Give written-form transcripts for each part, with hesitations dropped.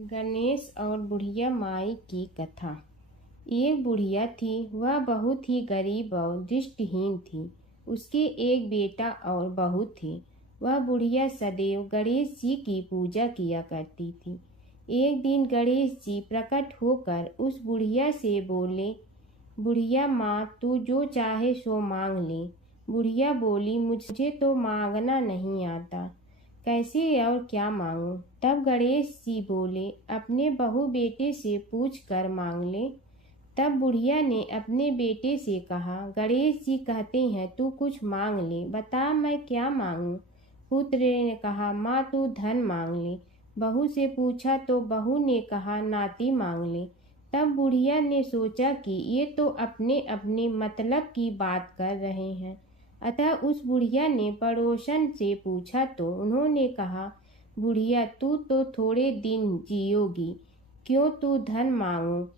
गणेश और बुढ़िया माई की कथा। एक बुढ़िया थी, वह बहुत ही गरीब और दृष्टिहीन थी। उसके एक बेटा और बहू थे। वह बुढ़िया सदैव गणेश जी की पूजा किया करती थी। एक दिन गणेश जी प्रकट होकर उस बुढ़िया से बोले, बुढ़िया माँ, तू जो चाहे सो मांग ले। बुढ़िया बोली, मुझे तो मांगना नहीं आता, कैसे और क्या मांगूं। तब गणेश जी बोले, अपने बहू बेटे से पूछ कर मांग ले। तब बुढ़िया ने अपने बेटे से कहा, गणेश जी कहते हैं तू कुछ मांग ले, बता मैं क्या मांगूं। पुत्र ने कहा, माँ तू धन मांग ले। बहू से पूछा तो बहू ने कहा, नाती मांग ले। तब बुढ़िया ने सोचा कि ये तो अपने अपने मतलब की बात कर रहे हैं। अतः उस बुढ़िया ने पड़ोसन से पूछा तो उन्होंने कहा, बुढ़िया तू तो थोड़े दिन जियोगी, क्यों तू धन मांगो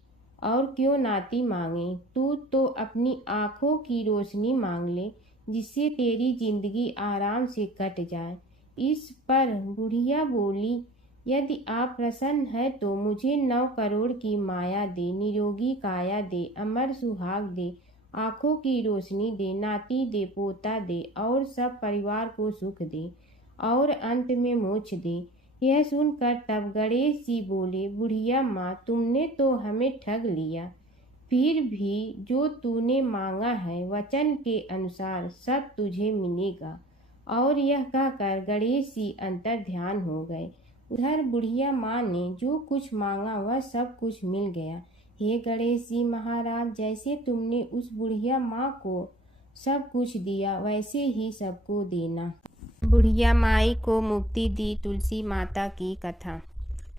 और क्यों नाती मांगे। तू तो अपनी आँखों की रोशनी मांग ले, जिससे तेरी जिंदगी आराम से कट जाए। इस पर बुढ़िया बोली, यदि आप प्रसन्न है तो मुझे 9 करोड़ की माया दे, निरोगी काया दे, अमर सुहाग दे, आँखों की रोशनी दे, नाती दे, पोता दे और सब परिवार को सुख दे और अंत में मोक्ष दे। यह सुनकर तब गणेश जी बोले, बुढ़िया माँ, तुमने तो हमें ठग लिया। फिर भी जो तूने मांगा है वचन के अनुसार सब तुझे मिलेगा। और यह कहकर गणेश जी अंतर ध्यान हो गए। उधर बुढ़िया माँ ने जो कुछ मांगा वह सब कुछ मिल गया। हे गणेश जी महाराज, जैसे तुमने उस बुढ़िया माँ को सब कुछ दिया वैसे ही सबको देना। बुढ़िया माई को मुक्ति दी तुलसी माता की कथा।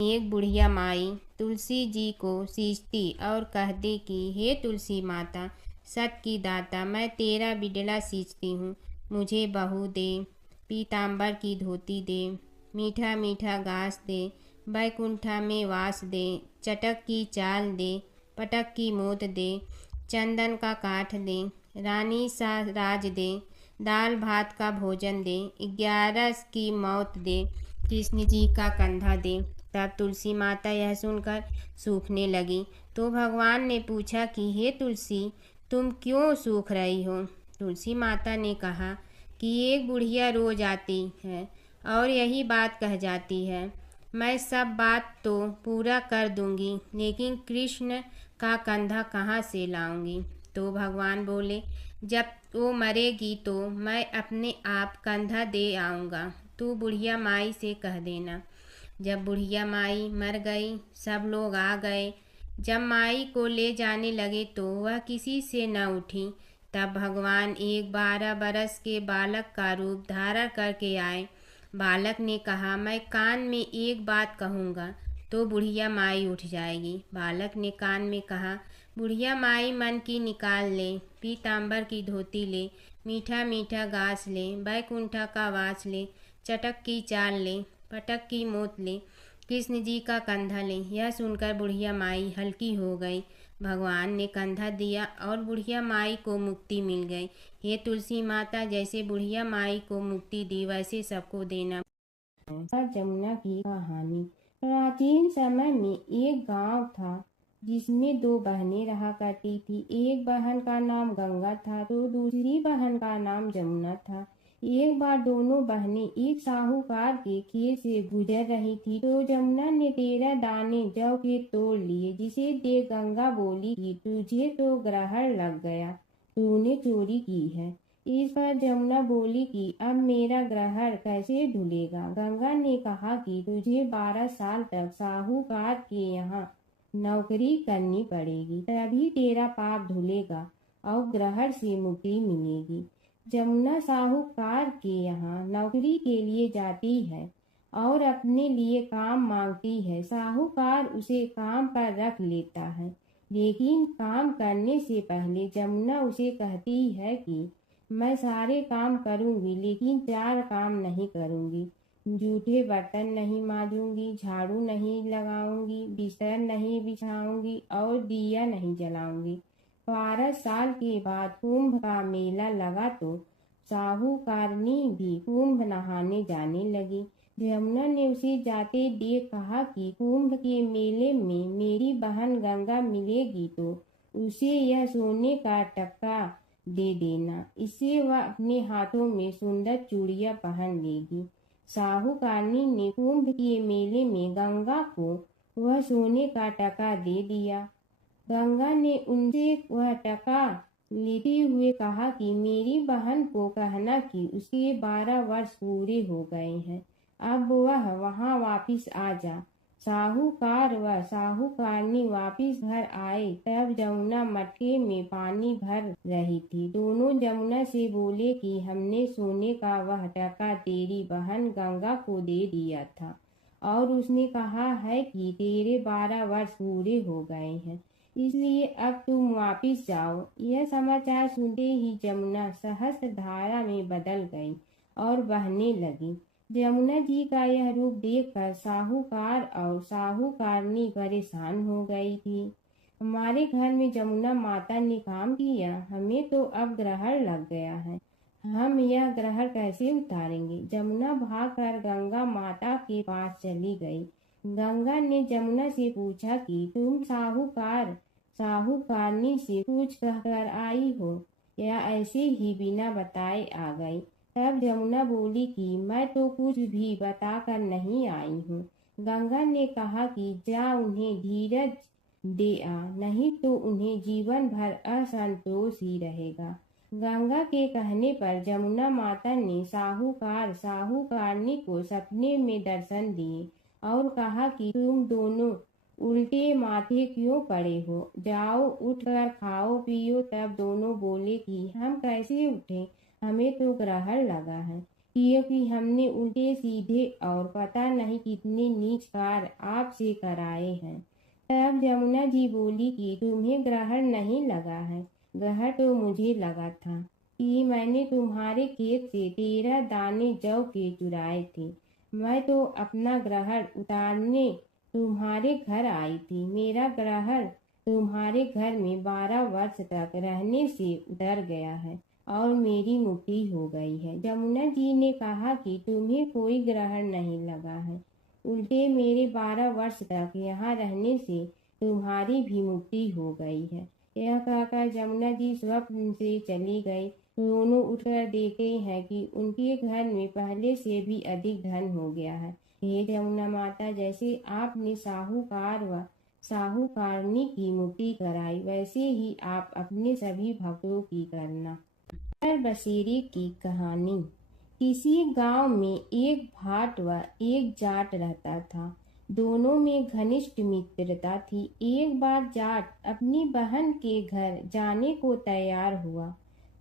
एक बुढ़िया माई तुलसी जी को सींचती और कहती कि हे तुलसी माता, सत की दाता, मैं तेरा बिडला सींचती हूँ, मुझे बहू दे, पीताम्बर की धोती दे, मीठा मीठा घास दे, बैकुंठा में वास दे, चटक की चाल दे, पटक की मोत दे, चंदन का काठ दे, रानी सा राज दे, दाल भात का भोजन दे, 11 की मौत दे, कृष्ण जी का कंधा दे। तब तुलसी माता यह सुनकर सूखने लगी। तो भगवान ने पूछा कि हे तुलसी, तुम क्यों सूख रही हो। तुलसी माता ने कहा कि एक बुढ़िया रोज आती है और यही बात कह जाती है, मैं सब बात तो पूरा कर दूंगी, लेकिन कृष्ण का कंधा कहाँ से लाऊंगी। तो भगवान बोले, जब वो मरेगी तो मैं अपने आप कंधा दे आऊँगा, तू बुढ़िया माई से कह देना। जब बुढ़िया माई मर गई, सब लोग आ गए। जब माई को ले जाने लगे तो वह किसी से न उठी। तब भगवान एक 12 बरस के बालक का रूप धारण करके आए। बालक ने कहा, मैं कान में एक बात कहूँगा तो बुढ़िया माई उठ जाएगी। बालक ने कान में कहा, बुढ़िया माई मन की निकाल ले, पीताम्बर की धोती ले, मीठा मीठा घास ले, बैकुंठा का वास ले, चटक की चाल ले, पटक की मोत ले, कृष्ण जी का कंधा ले। यह सुनकर बुढ़िया माई हल्की हो गई। भगवान ने कंधा दिया और बुढ़िया माई को मुक्ति मिल गई। हे तुलसी माता, जैसे बुढ़िया माई को मुक्ति दी वैसे सबको देना। जमुना की कहानी। प्राचीन समय में एक गांव था जिसमें 2 बहनें रहा करती थी। एक बहन का नाम गंगा था तो दूसरी बहन का नाम जमुना था। एक बार दोनों बहनें एक साहूकार के खेत से गुजर रही थी तो जमुना ने 13 दाने जौ के तोड़ लिए, जिसे देख गंगा बोली कि तुझे तो ग्रहण लग गया, तूने चोरी की है। इस पर जमुना बोली कि अब मेरा ग्रहण कैसे धुलेगा। गंगा ने कहा कि तुझे 12 साल तक साहूकार के यहाँ नौकरी करनी पड़ेगी, तभी तेरा पाप धुलेगा और ग्रहण से मुक्ति मिलेगी। जमुना साहूकार के यहाँ नौकरी के लिए जाती है और अपने लिए काम मांगती है। साहूकार उसे काम पर रख लेता है, लेकिन काम करने से पहले जमुना उसे कहती है कि मैं सारे काम करूंगी लेकिन 4 काम नहीं करूंगी। जूठे बर्तन नहीं मांजूंगी, झाड़ू नहीं लगाऊंगी, बिस्तर नहीं बिछाऊंगी और दिया नहीं जलाऊंगी। 12 साल के बाद कुंभ का मेला लगा तो साहूकारनी भी कुंभ नहाने जाने लगी। यमुना ने उसे जाते देख कहा कि कुंभ के मेले में मेरी बहन गंगा मिलेगी तो उसे यह सोने का टक्का दे देना, इससे वह अपने हाथों में सुंदर चूड़ियां पहन लेगी। साहूकारनी ने कुंभ के मेले में गंगा को वह सोने का टका दे दिया। गंगा ने उनसे वह टका लेते हुए कहा कि मेरी बहन को कहना कि उसके 12 वर्ष पूरे हो गए हैं, अब वह वहां वापिस आ जा। साहूकार व साहूकारनी वापिस घर आए तब जमुना मटके में पानी भर रही थी। दोनों जमुना से बोले कि हमने सोने का वह टका तेरी बहन गंगा को दे दिया था और उसने कहा है कि तेरे 12 वर्ष पूरे हो गए हैं, इसलिए अब तुम वापिस जाओ। यह समाचार सुनते ही जमुना सहस्त्र धारा में बदल गई और बहने लगी। यमुना जी का यह रूप देखकर साहूकार और साहूकारनी परेशान हो गई थी। हमारे घर में जमुना माता ने काम किया, हमें तो अब ग्रहण लग गया है, हम यह ग्रहण कैसे उतारेंगे। जमुना भागकर गंगा माता के पास चली गई। गंगा ने जमुना से पूछा कि तुम साहूकारनी से कुछ कहकर आई हो या ऐसे ही बिना बताए आ गई। तब जमुना बोली कि मैं तो कुछ भी बताकर नहीं आई हूँ। गंगा ने कहा कि जा उन्हें धीरज दे आ, नहीं तो उन्हें जीवन भर असंतोष ही रहेगा। गंगा के कहने पर जमुना माता ने साहूकारनी को सपने में दर्शन दिए और कहा कि तुम दोनों उल्टे माथे क्यों पड़े हो, जाओ उठकर खाओ पियो। तब दोनों बोले कि हम कैसे उठे, हमें तो ग्रहण लगा है, क्योंकि हमने उल्टे सीधे और पता नहीं कितने नीच कार्य आपसे कराए हैं। तब यमुना जी बोली कि तुम्हें ग्रहण नहीं लगा है, ग्रहण तो मुझे लगा था कि मैंने तुम्हारे खेत से 13 दाने जौ के चुराए थे। मैं तो अपना ग्रहण उतारने तुम्हारे घर आई थी। मेरा ग्रहण तुम्हारे घर में 12 वर्ष तक रहने से उतर गया है और मेरी मुक्ति हो गई है। यमुना जी ने कहा कि तुम्हें कोई ग्रहण नहीं लगा है, उल्टे मेरे 12 वर्ष तक यहाँ रहने से तुम्हारी भी मुक्ति हो गई है। यह कहकर यमुना जी स्वप्न से चली गई। दोनों उठकर देखते हैं कि उनके घर में पहले से भी अधिक धन हो गया है। हे यमुना माता, जैसे आपने साहूकार व साहूकारनी की मुक्ति कराई, वैसे ही आप अपने सभी भक्तों की करना। नगर बसेरे की कहानी। किसी गांव में एक भाट व एक जाट रहता था। दोनों में घनिष्ठ मित्रता थी। एक बार जाट अपनी बहन के घर जाने को तैयार हुआ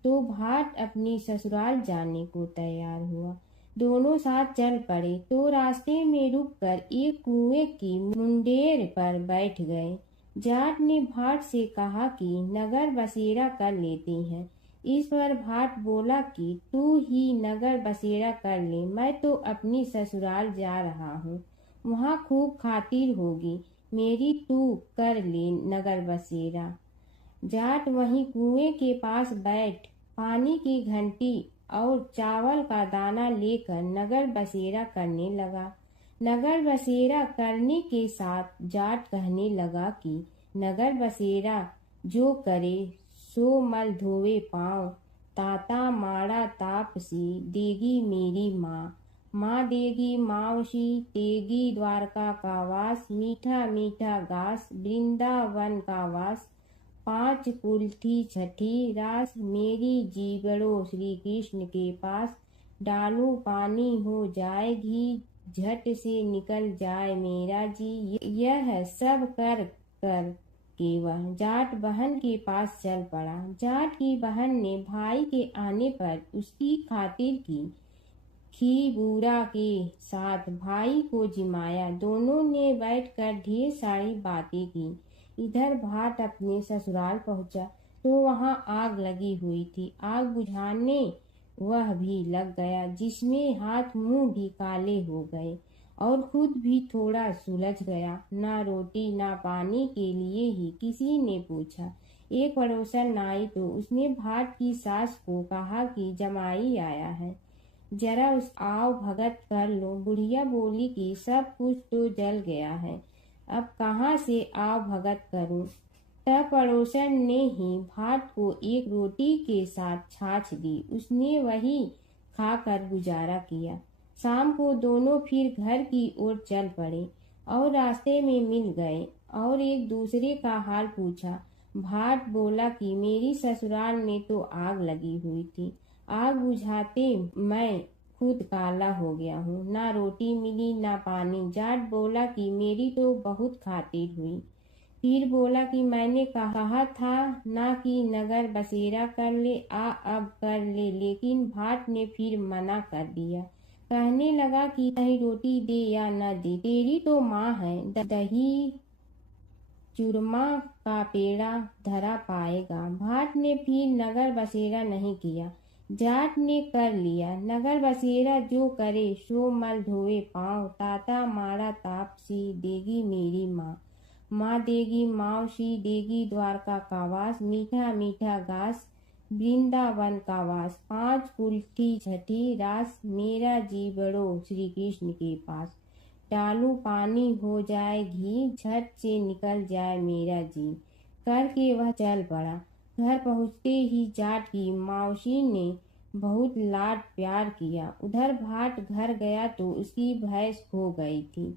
तो भाट अपनी ससुराल जाने को तैयार हुआ। दोनों साथ चल पड़े तो रास्ते में रुककर एक कुएं की मुंडेर पर बैठ गए। जाट ने भाट से कहा कि नगर बसेरा कर लेते हैं। इस पर भाट बोला कि तू ही नगर बसेरा कर ले, मैं तो अपनी ससुराल जा रहा हूँ, वहाँ खूब खातिर होगी मेरी, तू कर ले नगर बसेरा। जाट वहीं कुएं के पास बैठ पानी की घंटी और चावल का दाना लेकर नगर बसेरा करने लगा। नगर बसेरा करने के साथ जाट कहने लगा कि नगर बसेरा जो करे सो मल धोवे पाँव, ताता माड़ा तापसी देगी मेरी माँ, माँ देगी मावशी तेगी द्वारका का वास, मीठा मीठा घास वृंदावन का वास, 5 कुल्थी छठी रास, मेरी जीवड़ो श्री कृष्ण के पास, डालू पानी हो जाए घी, झट से निकल जाए मेरा जी। यह सब कर कर के वह जाट बहन के पास चल पड़ा। जाट की बहन ने भाई के आने पर उसकी खातिर की खीबूरा के साथ भाई को जिमाया। दोनों ने बैठकर ढेर सारी बातें की। इधर भाट अपने ससुराल पहुंचा तो वहां आग लगी हुई थी। आग बुझाने वह भी लग गया, जिसमें हाथ मुंह भी काले हो गए और खुद भी थोड़ा सुलझ गया। ना रोटी ना पानी के लिए ही किसी ने पूछा। एक पड़ोसन आई तो उसने भाट की सास को कहा कि जमाई आया है। जरा उस आओ भगत कर लो। बुढ़िया बोली कि सब कुछ तो जल गया है, अब कहाँ से आओ भगत करूं। तब पड़ोसन ने ही भाट को एक रोटी के साथ छाछ दी। उसने वही खाकर गुजारा किया। शाम को दोनों फिर घर की ओर चल पड़े और रास्ते में मिल गए और एक दूसरे का हाल पूछा। भाट बोला कि मेरी ससुराल में तो आग लगी हुई थी, आग बुझाते मैं खुद काला हो गया हूँ, ना रोटी मिली ना पानी। जाट बोला कि मेरी तो बहुत खातिर हुई। फिर बोला कि मैंने कहा था ना कि नगर बसेरा कर ले, अब कर ले। लेकिन भाट ने फिर मना कर दिया। कहने लगा कि चाहे रोटी दे या न दे, तेरी तो माँ है, दही चूरमा का पेड़ा धरा पाएगा। भाट ने फिर नगर बसेरा नहीं किया, जाट ने कर लिया। नगर बसेरा जो करे सो मल धोए पाँव, ताता मारा तापसी देगी मेरी माँ। माँ देगी मावशी देगी द्वारका का वास, मीठा मीठा घास वृंदावन का वास। 5 कुल्ठी छठी रास, मेरा जी बड़ो श्री कृष्ण के पास। डालू पानी हो जाए घी, झट से निकल जाए मेरा जी। करके वह चल पड़ा। घर पहुँचते ही जाट की मौसी ने बहुत लाड प्यार किया। उधर भाट घर गया तो उसकी भैंस खो गई थी।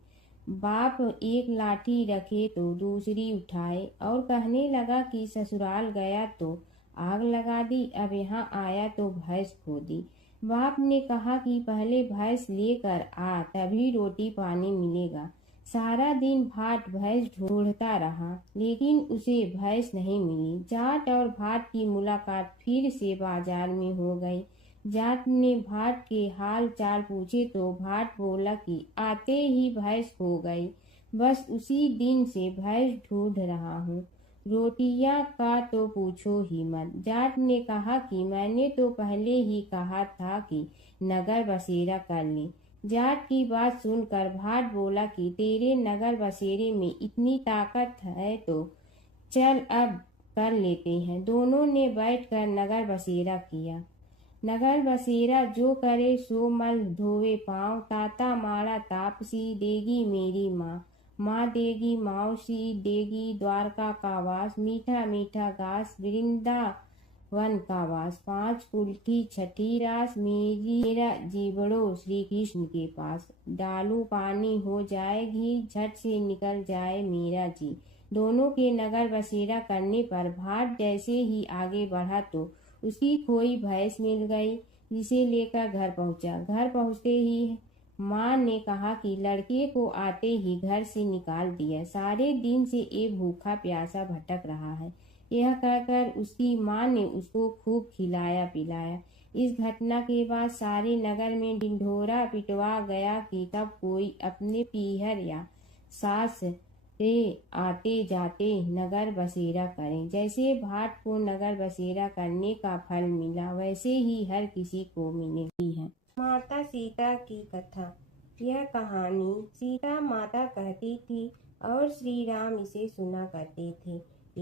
बाप एक लाठी रखे तो दूसरी उठाए और कहने लगा कि ससुराल गया तो आग लगा दी, अब यहाँ आया तो भैंस खो दी। बाप ने कहा कि पहले भैंस लेकर आ, तभी रोटी पानी मिलेगा। सारा दिन भाट भैंस ढूंढता रहा, लेकिन उसे भैंस नहीं मिली। जाट और भाट की मुलाकात फिर से बाजार में हो गई। जाट ने भाट के हाल चाल पूछे तो भाट बोला कि आते ही भैंस खो गई, बस उसी दिन से भैंस ढूंढ रहा हूँ। रोटियां का तो पूछो ही मत। जाट ने कहा कि मैंने तो पहले ही कहा था कि नगर बसेरा कर ले। जाट की बात सुनकर भाट बोला कि तेरे नगर बसेरे में इतनी ताकत है तो चल अब कर लेते हैं। दोनों ने बैठकर नगर बसेरा किया। नगर बसेरा जो करे सो मल धोवे पाँव, ताता मारा तापसी देगी मेरी माँ। माँ देगी मौसी देगी द्वारका का वास, मीठा मीठा घास वृंदावन का वास। 5 कुल्ठी छठी रास, मेरा जीवड़ो श्री कृष्ण के पास। डालू पानी हो जाए घी, झट से निकल जाए मेरा जी। दोनों के नगर बसेरा करने पर भाट जैसे ही आगे बढ़ा तो उसकी खोई भैंस मिल गई, जिसे लेकर घर पहुंचा। घर पहुंचते ही माँ ने कहा कि लड़के को आते ही घर से निकाल दिया, सारे दिन से ये भूखा प्यासा भटक रहा है। यह कहकर उसकी माँ ने उसको खूब खिलाया पिलाया। इस घटना के बाद सारे नगर में ढिंढोरा पिटवा गया कि तब कोई अपने पीहर या सास से आते जाते नगर बसेरा करें। जैसे भाट को नगर बसेरा करने का फल मिला, वैसे ही हर किसी को मिलेगी है। माता सीता की कथा। यह कहानी सीता माता कहती थी और श्री राम इसे सुना करते थे।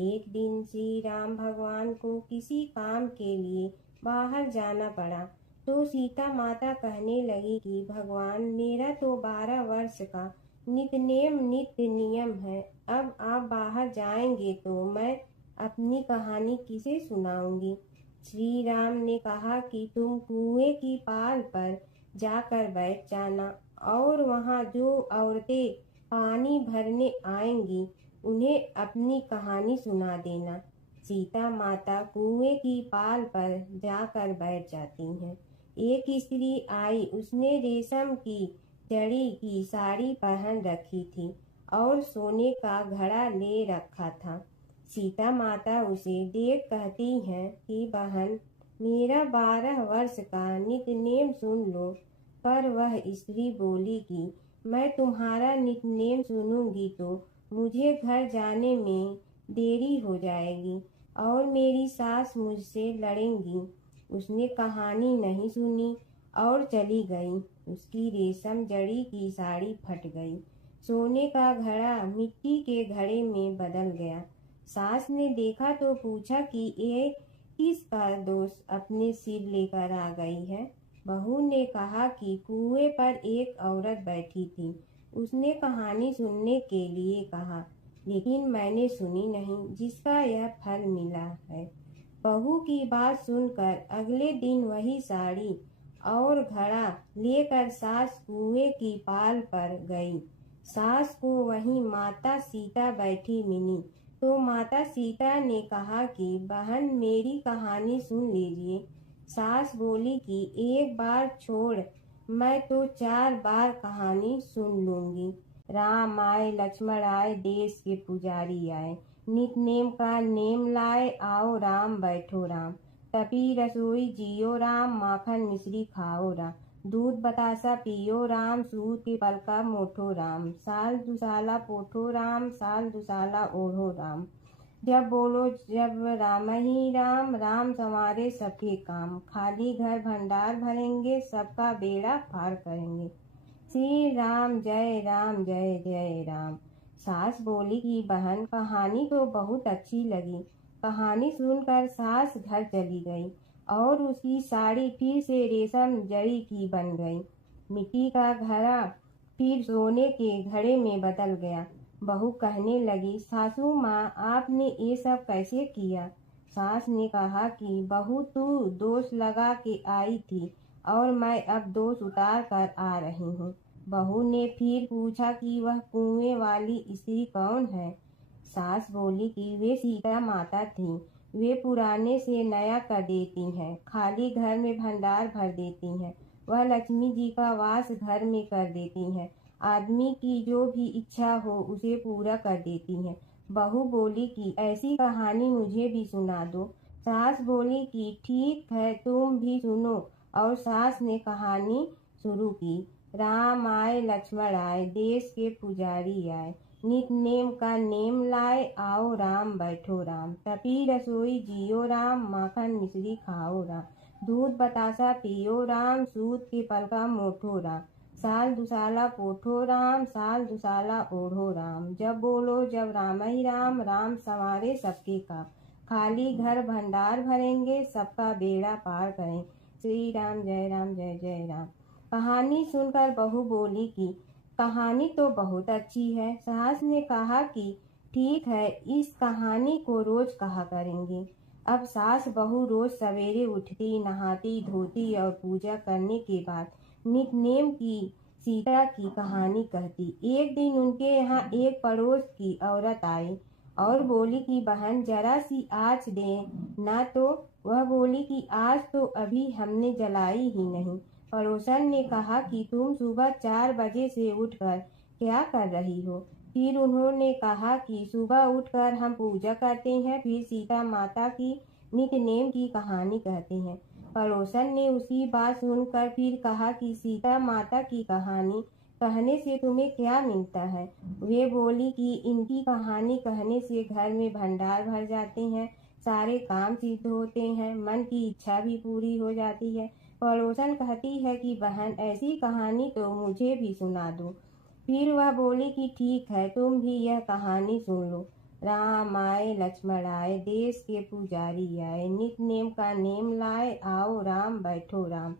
एक दिन श्री राम भगवान को किसी काम के लिए बाहर जाना पड़ा, तो सीता माता कहने लगी कि भगवान, मेरा तो 12 वर्ष का नित्य नियम है, अब आप बाहर जाएंगे तो मैं अपनी कहानी किसे सुनाऊंगी। श्री राम ने कहा कि तुम कुएं की पाल पर जाकर बैठ जाना और वहां जो औरतें पानी भरने आएंगी उन्हें अपनी कहानी सुना देना। सीता माता कुएं की पाल पर जाकर बैठ जाती हैं। एक स्त्री आई, उसने रेशम की जड़ी की साड़ी पहन रखी थी और सोने का घड़ा ले रखा था। सीता माता उसे देख कहती हैं कि बहन, मेरा 12 वर्ष का नित्य नेम सुन लो। पर वह स्त्री बोली कि मैं तुम्हारा नित्य नेम सुनूंगी तो मुझे घर जाने में देरी हो जाएगी और मेरी सास मुझसे लड़ेंगी। उसने कहानी नहीं सुनी और चली गई। उसकी रेशम जड़ी की साड़ी फट गई, सोने का घड़ा मिट्टी के घड़े में बदल गया। सास ने देखा तो पूछा कि ये किसका दोष अपने सिर लेकर आ गई है। बहू ने कहा कि कुएं पर एक औरत बैठी थी। उसने कहानी सुनने के लिए कहा, लेकिन मैंने सुनी नहीं, जिसका यह फल मिला है। बहू की बात सुनकर अगले दिन वही साड़ी और घड़ा लेकर सास कुएं की पाल पर गई। सास को वहीं माता सीता बैठी मिली, तो माता सीता ने कहा कि बहन, मेरी कहानी सुन लीजिए। सास बोली कि एक बार छोड़, मैं तो 4 बार कहानी सुन लूंगी। राम आए लक्ष्मण आए, देश के पुजारी आए, नित नेम का नेम लाए, आओ राम बैठो राम। तपी रसोई जियो राम, माखन मिश्री खाओ राम। दूध बतासा पियो राम, सूत के पल का मोठो राम। साल दुसाला पोठो राम, साल दुसाला ओढ़ो राम। जब बोलो जब राम ही राम, राम संवारे सबके काम। खाली घर भंडार भरेंगे, सबका बेड़ा पार करेंगे। श्री राम जय राम जय जय राम। सास बोली कि बहन, कहानी तो बहुत अच्छी लगी। कहानी सुनकर सास घर चली गई और उसकी साड़ी फिर से रेशम जड़ी की बन गई। मिट्टी का घड़ा फिर सोने के घड़े में बदल गया। बहू कहने लगी, सासू माँ, आपने ये सब कैसे किया? सास ने कहा कि बहू, तू दोष लगा के आई थी और मैं अब दोष उतार कर आ रही हूँ। बहू ने फिर पूछा कि वह कुएं वाली स्त्री कौन है? सास बोली कि वे सीता माता थी। वे पुराने से नया कर देती हैं, खाली घर में भंडार भर देती हैं। वह लक्ष्मी जी का वास घर में कर देती हैं। आदमी की जो भी इच्छा हो उसे पूरा कर देती हैं। बहू बोली कि ऐसी कहानी मुझे भी सुना दो। सास बोली कि ठीक है, तुम भी सुनो। और सास ने कहानी शुरू की। राम आए लक्ष्मण आए, देश के पुजारी आए, नित नेम का नेम लाए, आओ राम बैठो राम। तपी रसोई जियो राम, माखन मिश्री खाओ राम। दूध बतासा पियो राम, सूत के पल का मोठो राम। साल दुसाला पोठो राम, साल दुसाला ओढ़ो राम। जब बोलो जब राम ही राम, राम संवारे सबके काम। खाली घर भंडार भरेंगे, सबका बेड़ा पार करें। श्री राम जय जय राम। कहानी सुनकर बहू बोली कि कहानी तो बहुत अच्छी है। सास ने कहा कि ठीक है, इस कहानी को रोज कहा करेंगे। अब सास बहू रोज सवेरे उठती, नहाती धोती और पूजा करने के बाद नित नेम की सीता की कहानी कहती। एक दिन उनके यहाँ एक पड़ोस की औरत आई और बोली कि बहन, जरा सी आँच दे ना। तो वह बोली कि आज तो अभी हमने जलाई ही नहीं। पड़ोसन ने कहा कि तुम सुबह 4 बजे से उठकर क्या कर रही हो? फिर उन्होंने कहा कि सुबह उठकर हम पूजा करते हैं, फिर सीता माता की नित नेम की कहानी कहते हैं। पड़ोसन ने उसकी बात सुनकर फिर कहा कि सीता माता की कहानी कहने से तुम्हें क्या मिलता है? वे बोली कि इनकी कहानी कहने से घर में भंडार भर जाते हैं, सारे काम सिद्ध होते हैं, मन की इच्छा भी पूरी हो जाती है। पड़ोसन कहती है कि बहन, ऐसी कहानी तो मुझे भी सुना दो। फिर वह बोली कि ठीक है, तुम भी यह कहानी सुन लो। राम आए लक्ष्मण आए, देश के पुजारी आए, नित नेम का नेम लाए, आओ राम बैठो राम।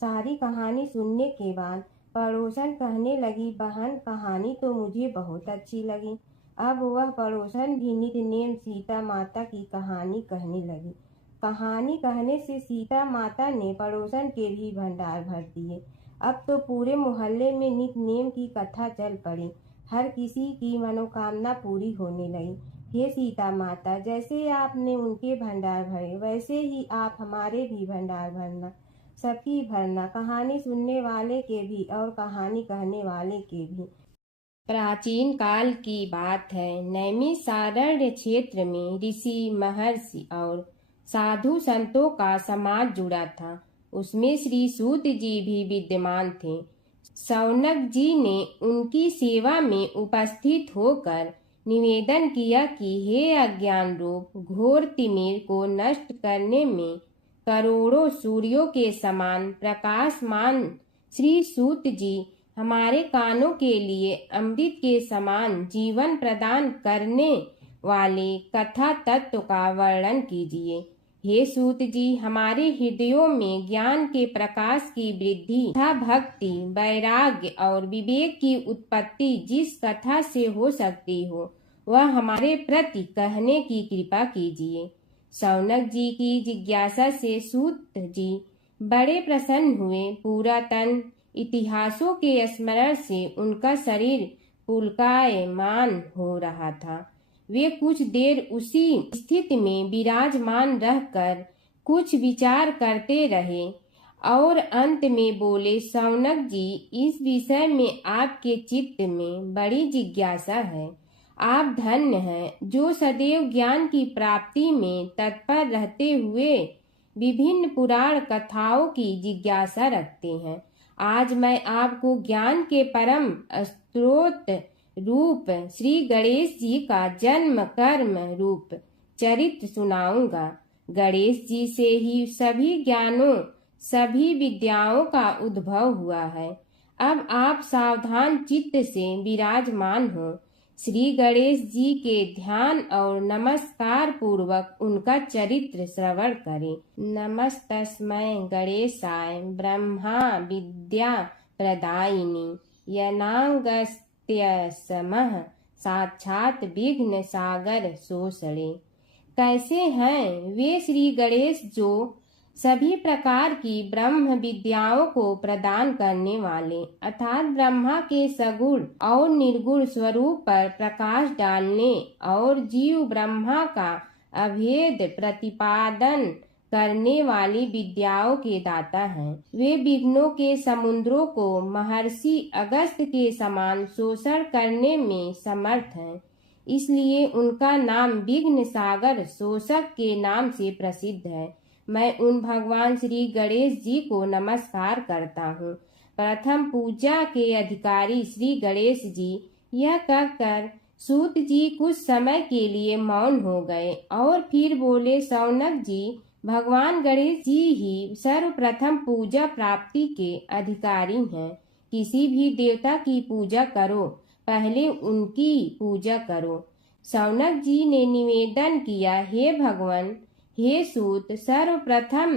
सारी कहानी सुनने के बाद पड़ोसन कहने लगी, बहन, कहानी तो मुझे बहुत अच्छी लगी। अब वह पड़ोसन भी नित नेम सीता माता की कहानी कहने लगी। कहानी कहने से सीता माता ने पड़ोसन के भी भंडार भर दिए। अब तो पूरे मोहल्ले में नित नेम की कथा चल पड़ी। हर किसी की मनोकामना पूरी होने लगी। हे सीता माता, जैसे आपने उनके भंडार भरे, वैसे ही आप हमारे भी भंडार भरना, सबकी भरना, कहानी सुनने वाले के भी और कहानी कहने वाले के भी। प्राचीन काल की बात है। नैमिषारण्य क्षेत्र में ऋषि, महर्षि और साधु संतों का समाज जुड़ा था। उसमें श्री सूत जी भी विद्यमान थे। शौनक जी ने उनकी सेवा में उपस्थित होकर निवेदन किया कि हे अज्ञान रूप घोर तिमिर को नष्ट करने में करोड़ों सूर्यों के समान प्रकाशमान श्री सूत जी, हमारे कानों के लिए अमृत के समान जीवन प्रदान करने वाले कथा तत्व का वर्णन कीजिए। हे सूत जी, हमारे हृदयों में ज्ञान के प्रकाश की वृद्धि तथा भक्ति, वैराग्य और विवेक की उत्पत्ति जिस कथा से हो सकती हो, वह हमारे प्रति कहने की कृपा कीजिए। शौनक जी की जिज्ञासा से सूत जी बड़े प्रसन्न हुए। पुरातन इतिहासों के स्मरण से उनका शरीर पुलकायमान हो रहा था। वे कुछ देर उसी स्थिति में विराजमान रहकर कुछ विचार करते रहे और अंत में बोले, शौनक जी, इस विषय में आपके चित्त में बड़ी जिज्ञासा है। आप धन्य हैं जो सदैव ज्ञान की प्राप्ति में तत्पर रहते हुए विभिन्न पुराण कथाओं की जिज्ञासा रखते हैं। आज मैं आपको ज्ञान के परम स्रोत रूप श्री गणेश जी का जन्म कर्म रूप चरित्र सुनाऊंगा। गणेश जी से ही सभी ज्ञानों, सभी विद्याओं का उद्भव हुआ है। अब आप सावधान चित्त से विराजमान हो। श्री गणेश जी के ध्यान और नमस्कार पूर्वक उनका चरित्र श्रवण करें। नमस्तस्मै गणेशाय ब्रह्मा विद्या प्रदायिनी यनागस्त्यसमः साक्षात विघ्न सागर सोषणे। कैसे हैं वे श्री गणेश जो सभी प्रकार की ब्रह्म विद्याओं को प्रदान करने वाले, अर्थात ब्रह्मा के सगुण और निर्गुण स्वरूप पर प्रकाश डालने और जीव ब्रह्मा का अभेद प्रतिपादन करने वाली विद्याओं के दाता हैं। वे विघ्नों के समुद्रों को महर्षि अगस्त्य के समान शोषण करने में समर्थ हैं। इसलिए उनका नाम विघ्न सागर शोषक के नाम से प्रसिद्ध है। मैं उन भगवान श्री गणेश जी को नमस्कार करता हूँ। प्रथम पूजा के अधिकारी श्री गणेश जी, यह कहकर सूत जी कुछ समय के लिए मौन हो गए और फिर बोले, शौनक जी, भगवान गणेश जी ही सर्वप्रथम पूजा प्राप्ति के अधिकारी हैं। किसी भी देवता की पूजा करो, पहले उनकी पूजा करो। शौनक जी ने निवेदन किया, हे भगवान, हे सूत, सर्वप्रथम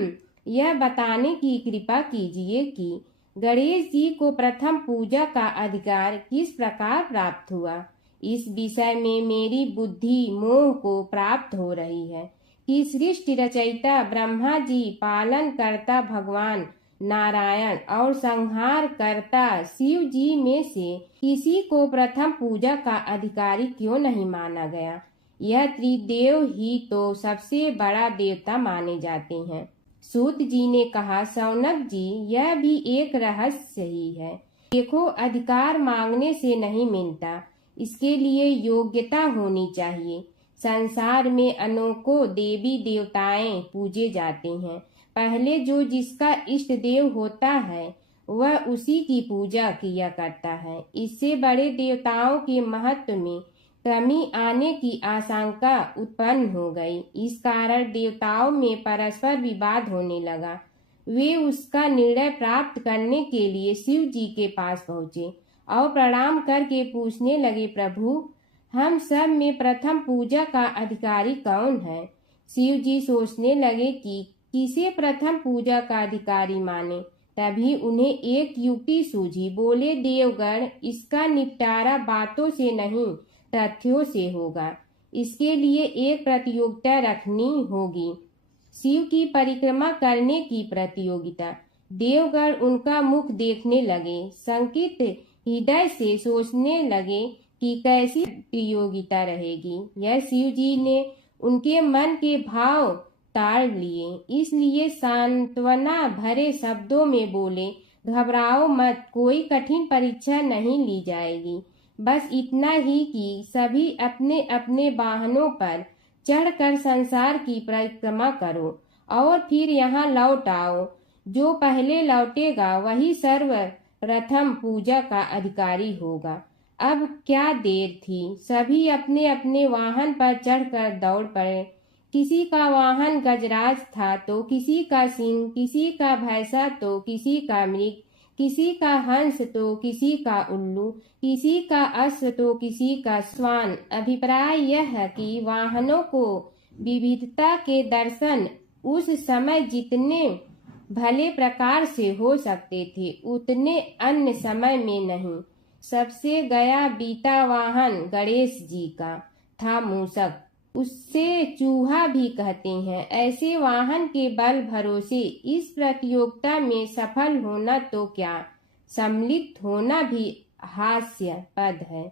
यह बताने की कृपा कीजिए कि गणेश जी को प्रथम पूजा का अधिकार किस प्रकार प्राप्त हुआ। इस विषय में मेरी बुद्धि मोह को प्राप्त हो रही है कि सृष्टि रचयिता ब्रह्मा जी, पालन करता भगवान नारायण और संहार करता शिव जी में से किसी को प्रथम पूजा का अधिकारी क्यों नहीं माना गया। यह त्रिदेव ही तो सबसे बड़ा देवता माने जाते हैं। सूत जी ने कहा, शौनक जी, यह भी एक रहस्य ही है। देखो, अधिकार मांगने से नहीं मिलता, इसके लिए योग्यता होनी चाहिए। संसार में अनेकों देवी देवताएं पूजे जाते हैं। पहले जो जिसका इष्ट देव होता है वह उसी की पूजा किया करता है। इससे बड़े देवताओं के महत्व में कमी आने की आशंका उत्पन्न हो गई। इस कारण देवताओं में परस्पर विवाद होने लगा। वे उसका निर्णय प्राप्त करने के लिए शिव जी के पास पहुँचे और प्रणाम करके पूछने लगे, प्रभु, हम सब में प्रथम पूजा का अधिकारी कौन है। शिव जी सोचने लगे कि किसे प्रथम पूजा का अधिकारी माने। तभी उन्हें एक युक्ति सूझी। बोले, देवगण, इसका निपटारा बातों से नहीं तथ्यों से होगा। इसके लिए एक प्रतियोगिता रखनी होगी, शिव की परिक्रमा करने की प्रतियोगिता। देवगण उनका मुख देखने लगे, शंकित हृदय से सोचने लगे कि कैसी प्रतियोगिता रहेगी। यह शिव जी ने उनके मन के भाव ताड़ लिए, इसलिए सांत्वना भरे शब्दों में बोले, घबराओ मत, कोई कठिन परीक्षा नहीं ली जाएगी। बस इतना ही कि सभी अपने अपने वाहनों पर चढ़कर संसार की परिक्रमा करो और फिर यहाँ लौट आओ। जो पहले लौटेगा वही सर्वप्रथम पूजा का अधिकारी होगा। अब क्या देर थी, सभी अपने अपने वाहन पर चढ़कर दौड़ पड़े। किसी का वाहन गजराज था तो किसी का सिंह, किसी का भैंसा तो किसी का मृग, किसी का हंस तो किसी का उल्लू, किसी का अश्व तो किसी का श्वान। अभिप्राय यह है कि वाहनों को विविधता के दर्शन उस समय जितने भले प्रकार से हो सकते थे उतने अन्य समय में नहीं। सबसे गया बीता वाहन गणेश जी का था मूषक, उससे चूहा भी कहते हैं। ऐसे वाहन के बल भरोसे इस प्रतियोगिता में सफल होना तो क्या, सम्मिलित होना भी हास्यास्पद है।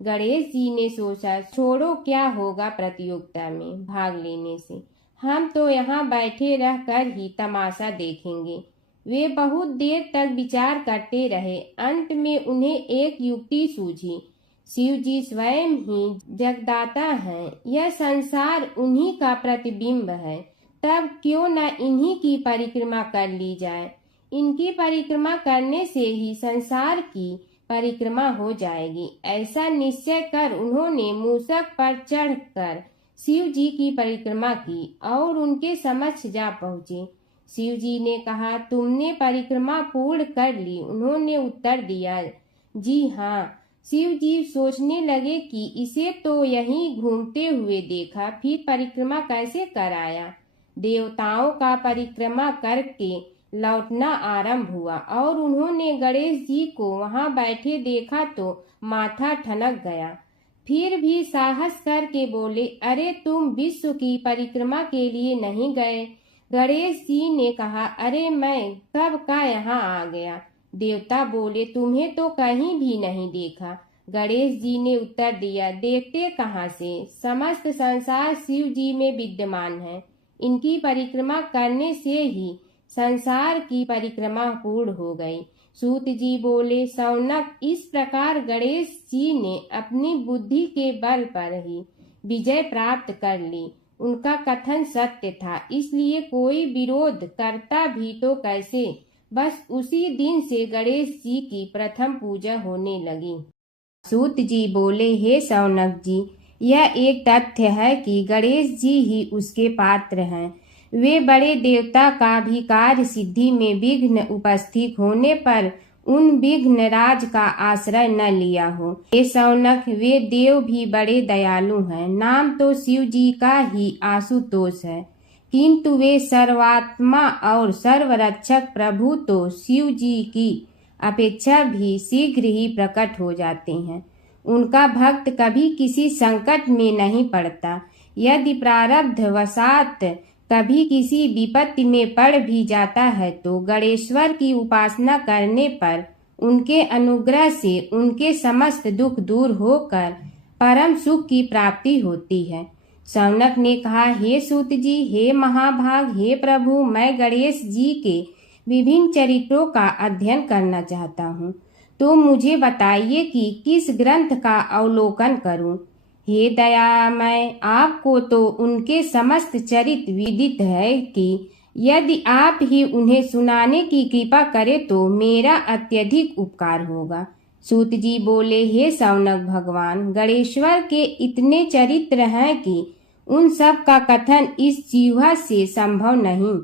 गणेश जी ने सोचा, छोड़ो, क्या होगा प्रतियोगिता में भाग लेने से, हम तो यहाँ बैठे रह कर ही तमाशा देखेंगे। वे बहुत देर तक विचार करते रहे। अंत में उन्हें एक युक्ति सूझी। शिव जी स्वयं ही जगदाता हैं, यह संसार उन्हीं का प्रतिबिंब है, तब क्यों न इन्हीं की परिक्रमा कर ली जाए। इनकी परिक्रमा करने से ही संसार की परिक्रमा हो जाएगी। ऐसा निश्चय कर उन्होंने मूषक पर चढ़कर शिव जी की परिक्रमा की और उनके समक्ष जा पहुँचे। शिव जी ने कहा, तुमने परिक्रमा पूर्ण कर ली? उन्होंने उत्तर दिया, जी हाँ। शिव जी सोचने लगे कि इसे तो यहीं घूमते हुए देखा, फिर परिक्रमा कैसे कराया। देवताओं का परिक्रमा करके लौटना आरंभ हुआ और उन्होंने गणेश जी को वहां बैठे देखा तो माथा ठनक गया। फिर भी साहस करके बोले, अरे तुम विश्व की परिक्रमा के लिए नहीं गए? गणेश जी ने कहा, अरे मैं कब का यहाँ आ गया। देवता बोले, तुम्हें तो कहीं भी नहीं देखा। गणेश जी ने उत्तर दिया, देखते कहाँ से, समस्त संसार शिव जी में विद्यमान है। इनकी परिक्रमा करने से ही संसार की परिक्रमा पूर्ण हो गई। सूत जी बोले, शौनक, इस प्रकार गणेश जी ने अपनी बुद्धि के बल पर ही विजय प्राप्त कर ली। उनका कथन सत्य था, इसलिए कोई विरोध करता भी तो कैसे। बस उसी दिन से गणेश जी की प्रथम पूजा होने लगी। सूत जी बोले, हे शौनक जी, यह एक तथ्य है कि गणेश जी ही उसके पात्र हैं। वे बड़े देवता का भी कार्य सिद्धि में विघ्न उपस्थित होने पर उन विघ्न राज का आश्रय न लिया हो। हे शौनक, वे देव भी बड़े दयालु हैं। नाम तो शिव जी का ही आशुतोष है, किंतु वे सर्वात्मा और सर्वरक्षक प्रभु तो शिव जी की अपेक्षा भी शीघ्र ही प्रकट हो जाते हैं। उनका भक्त कभी किसी संकट में नहीं पड़ता। यदि प्रारब्ध वशात कभी किसी विपत्ति में पड़ भी जाता है तो गणेश्वर की उपासना करने पर उनके अनुग्रह से उनके समस्त दुख दूर होकर परम सुख की प्राप्ति होती है। शौनक ने कहा, हे सूत जी, हे महाभाग, हे प्रभु, मैं गणेश जी के विभिन्न चरित्रों का अध्ययन करना चाहता हूँ, तो मुझे बताइए कि किस ग्रंथ का अवलोकन करूँ। हे दयामय, आपको तो उनके समस्त चरित्र विदित है कि यदि आप ही उन्हें सुनाने की कृपा करें तो मेरा अत्यधिक उपकार होगा। सूत जी बोले, हे शौनक भगवान, गणेश्वर के इतने चरित्र हैं कि उन सब का कथन इस जीवा से संभव नहीं,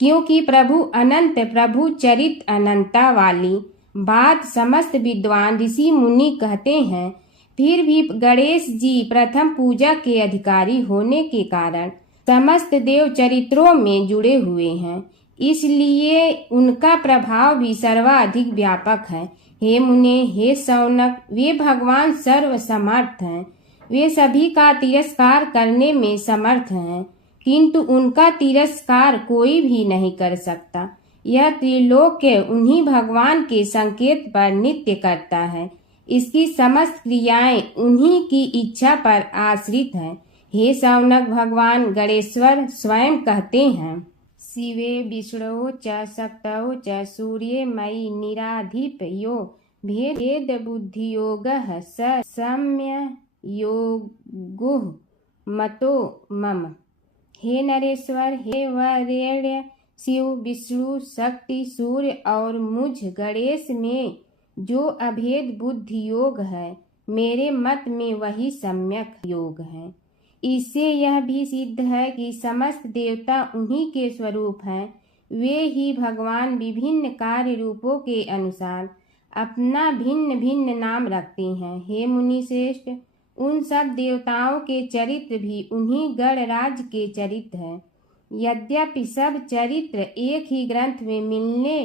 क्योंकि प्रभु अनंत, प्रभु चरित्र अनंता वाली बात समस्त विद्वान ऋषि मुनि कहते हैं। फिर भी गणेश जी प्रथम पूजा के अधिकारी होने के कारण समस्त देव चरित्रों में जुड़े हुए हैं, इसलिए उनका प्रभाव भी सर्वाधिक व्यापक है। हे मुने, हे शौनक, वे भगवान सर्व समर्थ हैं। वे सभी का तिरस्कार करने में समर्थ हैं, किंतु उनका तिरस्कार कोई भी नहीं कर सकता। यह त्रिलोक्य उन्हीं भगवान के संकेत पर नित्य करता है। इसकी समस्त क्रियाएं उन्हीं की इच्छा पर आश्रित हैं। हे शौनक भगवान गणेश्वर स्वयं कहते हैं, शिवे विष्णु च शक्तौ च सूर्ये मयि निराधिप यो भेद बुद्धि योग स सम्य योगो मतो मम। हे नरेश्वर, हे वरेण्य, शिव, विष्णु, शक्ति, सूर्य और मुझ गणेश में जो अभेद बुद्धि योग है, मेरे मत में वही सम्यक योग है। इससे यह भी सिद्ध है कि समस्त देवता उन्हीं के स्वरूप हैं। वे ही भगवान विभिन्न कार्य रूपों के अनुसार अपना भिन्न भिन्न नाम रखते हैं। हे मुनि श्रेष्ठ, उन सब देवताओं के चरित्र भी उन्हीं गणराज के चरित्र हैं। यद्यपि सब चरित्र एक ही ग्रंथ में मिलने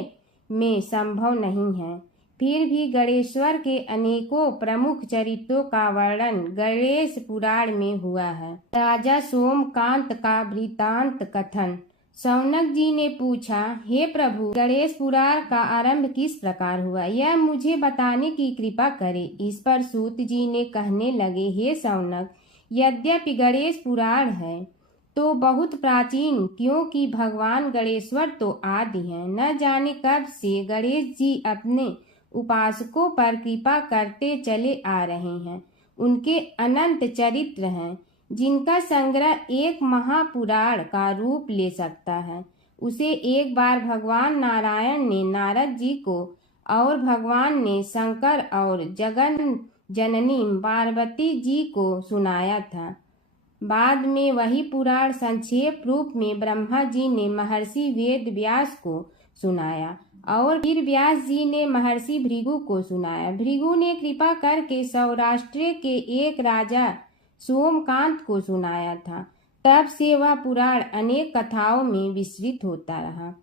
में संभव नहीं है, फिर भी गणेश्वर के अनेकों प्रमुख चरित्रों का वर्णन गणेश पुराण में हुआ है। राजा सोमकांत का वृत्तांत कथन। शौनक जी ने पूछा, हे प्रभु, गणेश पुराण का आरंभ किस प्रकार हुआ, यह मुझे बताने की कृपा करें। इस पर सूत जी ने कहने लगे, हे शौनक, यद्यपि गणेश पुराण है तो बहुत प्राचीन, क्योंकि भगवान गणेश्वर तो आदि हैं। न जाने कब से गणेश जी अपने उपासकों पर कृपा करते चले आ रहे हैं। उनके अनंत चरित्र हैं, जिनका संग्रह एक महापुराण का रूप ले सकता है। उसे एक बार भगवान नारायण ने नारद जी को और भगवान ने शंकर और जगन जननी पार्वती जी को सुनाया था। बाद में वही पुराण संक्षेप रूप में ब्रह्मा जी ने महर्षि वेद व्यास को सुनाया और फिर व्यास जी ने महर्षि भृगु को सुनाया। भृगु ने कृपा करके सौराष्ट्र के एक राजा सोमकांत को सुनाया था। तब से वह पुराण अनेक कथाओं में विस्तृत होता रहा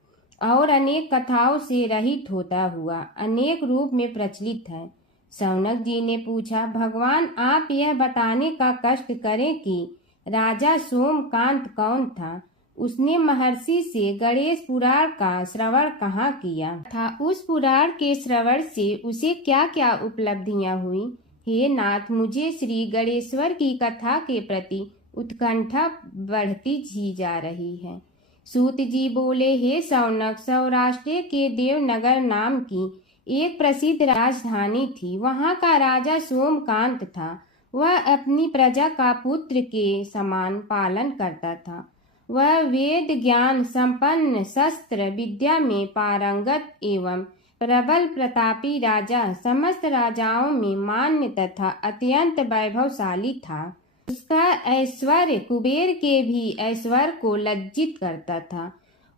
और अनेक कथाओं से रहित होता हुआ अनेक रूप में प्रचलित है। शौनक जी ने पूछा, भगवान, आप यह बताने का कष्ट करें कि राजा सोमकांत कौन था। उसने महर्षि से गणेश पुराण का श्रवण कहाँ किया था, उस पुराण के श्रवण से उसे क्या क्या उपलब्धियां हुई। हे नाथ, मुझे श्री गणेश्वर की कथा के प्रति उत्कंठा बढ़ती ही जा रही है। सूत जी बोले, हे शौनक, सौराष्ट्र के देवनगर नाम की एक प्रसिद्ध राजधानी थी। वहाँ का राजा सोमकांत था। वह अपनी प्रजा का पुत्र के समान पालन करता था। वह वेद ज्ञान संपन्न, शस्त्र विद्या में पारंगत एवं प्रबल प्रतापी राजा, समस्त राजाओं में मान्य तथा अत्यंत वैभवशाली था। उसका ऐश्वर्य कुबेर के भी ऐश्वर्य को लज्जित करता था।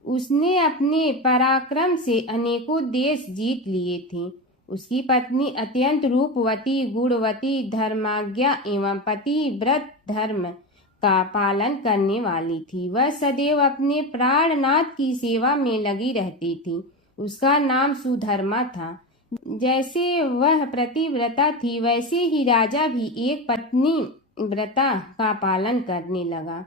उसने अपने पराक्रम से अनेकों देश जीत लिए थे। उसकी पत्नी अत्यंत रूपवती, गुणवती, धर्माज्ञा एवं पतिव्रत धर्म का पालन करने वाली थी। वह सदैव अपने प्राणनाथ की सेवा में लगी रहती थी। उसका नाम सुधर्मा था। जैसे वह प्रतिव्रता थी, वैसे ही राजा भी एक पत्नी व्रता का पालन करने लगा।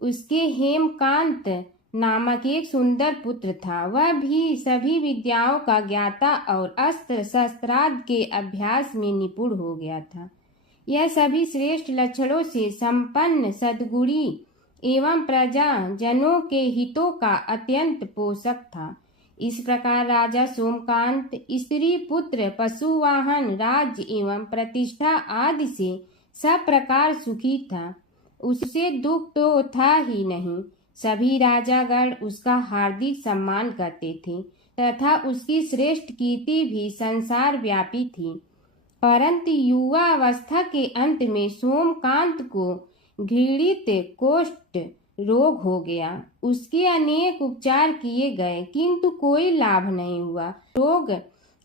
उसके हेमकांत नामक एक सुंदर पुत्र था। वह भी सभी विद्याओं का ज्ञाता और अस्त्र शस्त्रादि के अभ्यास में निपुण हो गया था। यह सभी श्रेष्ठ लक्षणों से संपन्न, सद्गुणी एवं प्रजा जनों के हितों का अत्यंत पोषक था। इस प्रकार राजा सोमकांत स्त्री, पुत्र, पशुवाहन, राज्य एवं प्रतिष्ठा आदि से सब प्रकार सुखी था। उसे दुख तो था ही नहीं। सभी राजागण उसका हार्दिक सम्मान करते थे तथा उसकी श्रेष्ठ कीर्ति भी संसार व्यापी थी। परंतु युवा अवस्था के अंत में सोमकांत को घृणित कोष्ठ रोग हो गया। उसके अनेक उपचार किए गए, किंतु कोई लाभ नहीं हुआ। रोग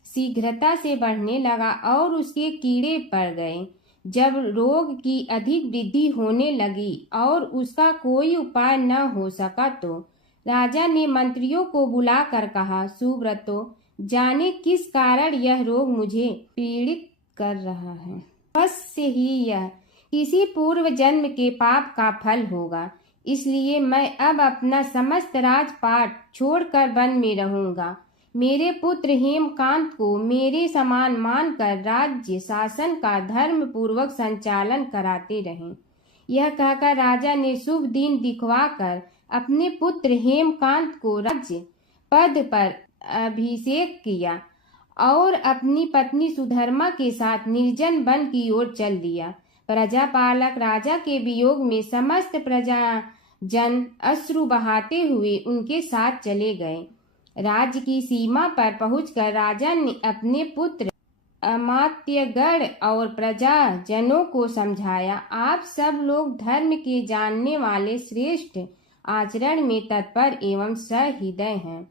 शीघ्रता से बढ़ने लगा और उसके कीड़े पड़ गए। जब रोग की अधिक वृद्धि होने लगी और उसका कोई उपाय न हो सका, तो राजा ने मंत्रियों को बुलाकर कहा, सुव्रतो, जाने किस कारण यह रोग मुझे पीड़ित कर रहा है। अवश्य ही यह किसी पूर्व जन्म के पाप का फल होगा। इसलिए मैं अब अपना समस्त राजपाट छोड़कर वन में रहूंगा। मेरे पुत्र हेमकांत को मेरे समान मानकर राज्य शासन का धर्म पूर्वक संचालन कराते रहें। यह कहकर राजा ने शुभ दिन दिखवाकर अपने पुत्र हेमकांत को राज्य पद पर अभिषेक किया और अपनी पत्नी सुधर्मा के साथ निर्जन वन की ओर चल दिया। प्रजापालक राजा के वियोग में समस्त प्रजा जन अश्रु बहाते हुए उनके साथ चले गए। राज्य की सीमा पर पहुंचकर राजा ने अपने पुत्र, अमात्यगण और प्रजा जनों को समझाया, आप सब लोग धर्म के जानने वाले, श्रेष्ठ आचरण में तत्पर एवं सहृदय हैं।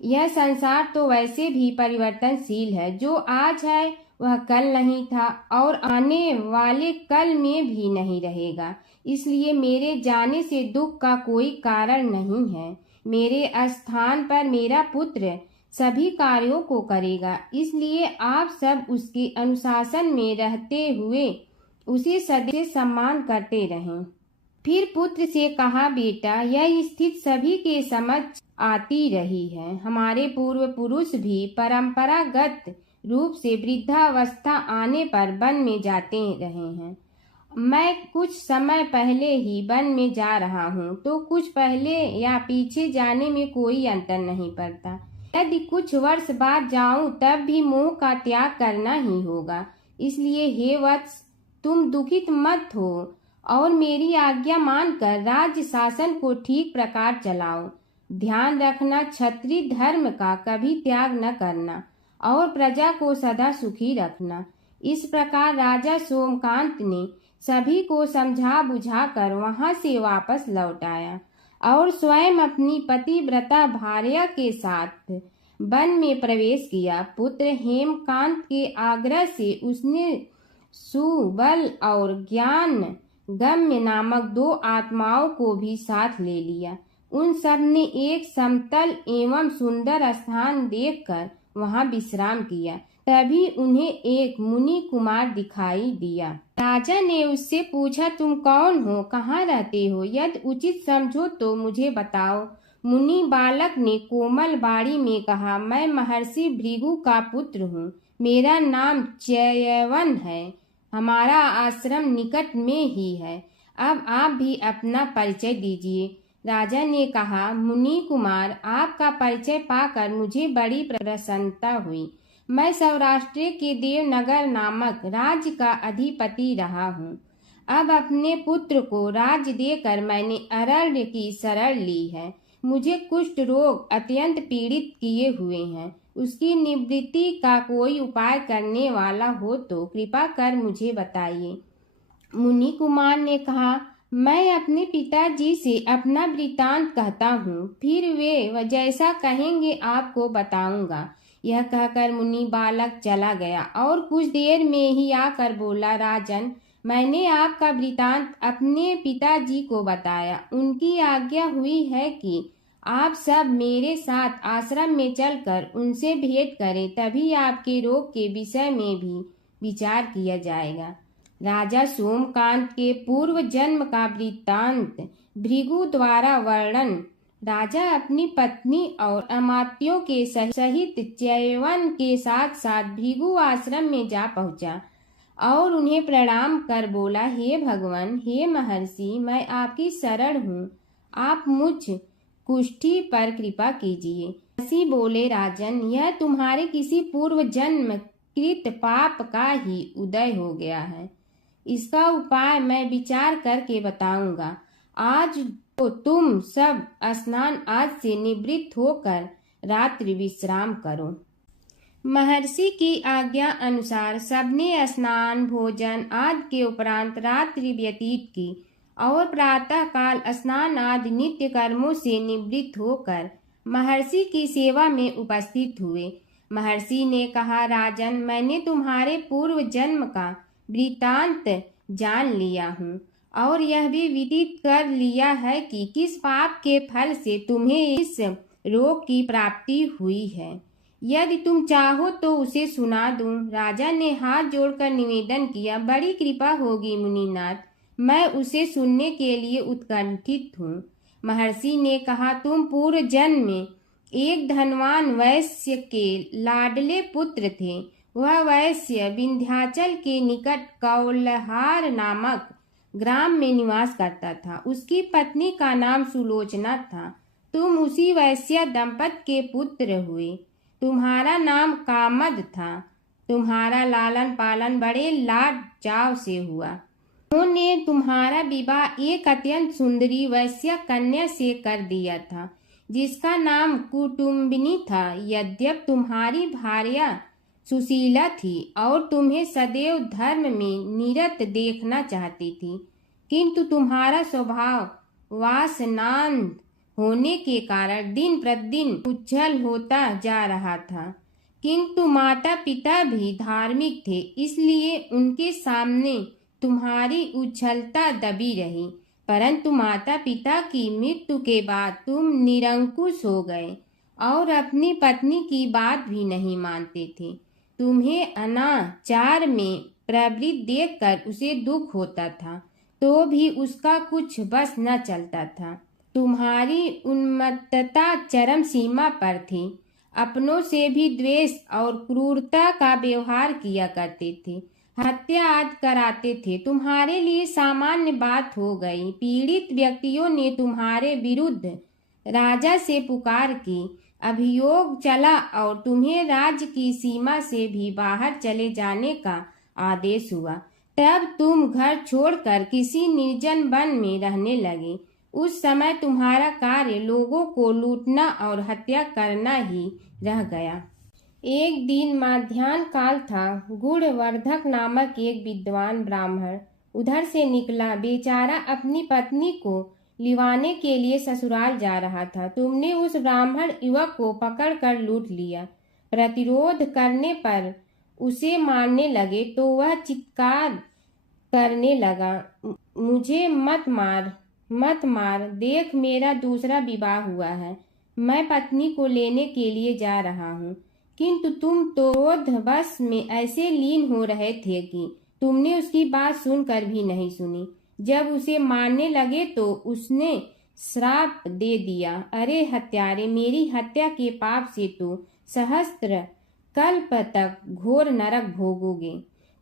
यह संसार तो वैसे भी परिवर्तनशील है। जो आज है वह कल नहीं था और आने वाले कल में भी नहीं रहेगा। इसलिए मेरे जाने से दुख का कोई कारण नहीं है। मेरे स्थान पर मेरा पुत्र सभी कार्यों को करेगा, इसलिए आप सब उसके अनुशासन में रहते हुए उसे सदैव सम्मान करते रहें। फिर पुत्र से कहा, बेटा, यह स्थिति सभी के समझ आती रही है। हमारे पूर्व पुरुष भी परंपरागत रूप से वृद्धावस्था आने पर वन में जाते रहे हैं। मैं कुछ समय पहले ही वन में जा रहा हूँ, तो कुछ पहले या पीछे जाने में कोई अंतर नहीं पड़ता। यदि कुछ वर्ष बाद जाऊं तब भी मोह का त्याग करना ही होगा। इसलिए हे वत्स, तुम दुखित मत हो और मेरी आज्ञा मानकर राज्य शासन को ठीक प्रकार चलाओ। ध्यान रखना, क्षत्रिय धर्म का कभी त्याग न करना और प्रजा को सदा सुखी रखना। इस प्रकार राजा सोमकांत ने सभी को समझा बुझाकर वहां से वापस लौट आया और स्वयं अपनी पतिव्रता भार्या के साथ वन में प्रवेश किया। पुत्र हेमकांत के आग्रह से उसने सुबल और ज्ञान गम्य नामक 2 आत्माओं को भी साथ ले लिया। उन सब ने एक समतल एवं सुंदर स्थान देखकर वहां विश्राम किया। तभी उन्हें एक मुनि कुमार दिखाई दिया। राजा ने उससे पूछा, तुम कौन हो, कहाँ रहते हो? यदि उचित समझो तो मुझे बताओ। मुनि बालक ने कोमल बाड़ी में कहा, मैं महर्षि भृगु का पुत्र हूँ। मेरा नाम च्यवन है। हमारा आश्रम निकट में ही है। अब आप भी अपना परिचय दीजिए। राजा ने कहा, मुनि कुमार, आपका परिचय पाकर मुझे बड़ी प्रसन्नता हुई। मैं सौराष्ट्र के देवनगर नामक राज्य का अधिपति रहा हूँ। अब अपने पुत्र को राज्य देकर मैंने अरण्य की शरण ली है। मुझे कुष्ठ रोग अत्यंत पीड़ित किए हुए हैं। उसकी निवृत्ति का कोई उपाय करने वाला हो तो कृपा कर मुझे बताइए। मुनि कुमार ने कहा, मैं अपने पिताजी से अपना वृतांत कहता हूँ, फिर वे जैसा कहेंगे आपको बताऊंगा। यह कहकर मुनि बालक चला गया और कुछ देर में ही आकर बोला, राजन, मैंने आपका वृतांत अपने पिताजी को बताया। उनकी आज्ञा हुई है कि आप सब मेरे साथ आश्रम में चलकर उनसे भेंट करें, तभी आपके रोग के विषय में भी विचार किया जाएगा। राजा सोमकांत के पूर्व जन्म का वृत्तांत भृगु द्वारा वर्णन। राजा अपनी पत्नी और अमात्यों के सहित च्यवन के साथ साथ भृगु आश्रम में जा पहुंचा और उन्हें प्रणाम कर बोला, हे भगवान, हे महर्षि, मैं आपकी शरण हूँ। आप मुझ कुष्ठी पर कृपा कीजिए। महर्षि बोले, राजन, यह तुम्हारे किसी पूर्व जन्म कृत पाप का ही उदय हो गया है। इसका उपाय मैं विचार करके बताऊंगा। आज तो तुम सब स्नान आज से निवृत्त होकर रात्रि विश्राम करो। महर्षि की आज्ञा अनुसार सबने स्नान भोजन आदि के उपरांत रात्रि व्यतीत की और प्रातः काल स्नान आदि नित्य कर्मों से निवृत्त होकर महर्षि की सेवा में उपस्थित हुए। महर्षि ने कहा, राजन, मैंने तुम्हारे पूर्व जन्म का वृत्तांत जान लिया हूँ और यह भी विदित कर लिया है कि किस पाप के फल से तुम्हें इस रोग की प्राप्ति हुई है। यदि तुम चाहो तो उसे सुना दूं। राजा ने हाथ जोड़कर निवेदन किया, बड़ी कृपा होगी मुनिनाथ, मैं उसे सुनने के लिए उत्कंठित हूँ। महर्षि ने कहा, तुम पूर्व जन्म में एक धनवान वैश्य के लाडले पुत्र थे। वह वैश्य विंध्याचल के निकट कौलहार नामक ग्राम में निवास करता था। उसकी पत्नी का नाम सुलोचना था। तुम उसी वैश्य दंपत के पुत्र हुए। तुम्हारा नाम कामद था। तुम्हारा लालन पालन बड़े लाड चाव से हुआ। उन्होंने तुम्हारा विवाह एक अत्यंत सुंदरी वैश्य कन्या से कर दिया था, जिसका नाम कुटुम्बिनी था। यद्यप तुम्हारी भार्या सुशीला थी और तुम्हें सदैव धर्म में निरत देखना चाहती थी, किंतु तुम्हारा स्वभाव वासनांध होने के कारण दिन प्रतिदिन उज्जवल होता जा रहा था। किंतु माता पिता भी धार्मिक थे, इसलिए उनके सामने तुम्हारी उछलता दबी रही। परंतु माता पिता की मृत्यु के बाद तुम निरंकुश हो गए और अपनी पत्नी की बात भी नहीं मानते थे। तुम्हें अनाचार में प्रवृत्त देखकर उसे दुख होता था, तो भी उसका कुछ बस न चलता था। तुम्हारी उन्मत्तता चरम सीमा पर थी। अपनों से भी द्वेष और क्रूरता का व्यवहार किया करते थे, हत्या आदि कराते थे। तुम्हारे लिए सामान्य बात हो गई। पीड़ित व्यक्तियों ने तुम्हारे विरुद्ध राजा से पुकार की, अभियोग चला और तुम्हें राज्य की सीमा से भी बाहर चले जाने का आदेश हुआ। तब तुम घर छोड़कर किसी निर्जन वन में रहने लगे। उस समय तुम्हारा कार्य लोगों को लूटना और हत्या करना ही रह गया। एक दिन माध्याह्न काल था। गुणवर्धक नामक एक विद्वान ब्राह्मण उधर से निकला। बेचारा अपनी पत्नी को लिवाने के लिए ससुराल जा रहा था। तुमने उस ब्राह्मण युवक को पकड़कर लूट लिया। प्रतिरोध करने पर उसे मारने लगे तो वह चित्कार करने लगा, मुझे मत मार, मत मार, देख मेरा दूसरा विवाह हुआ है, मैं पत्नी को लेने के लिए जा रहा हूँ। किंतु तुम तो क्रोधवश में ऐसे लीन हो रहे थे कि तुमने उसकी बात सुनकर भी नहीं सुनी। जब उसे मारने लगे तो उसने श्राप दे दिया, अरे हत्यारे, मेरी हत्या के पाप से तो सहस्त्र कल्प तक घोर नरक भोगोगे।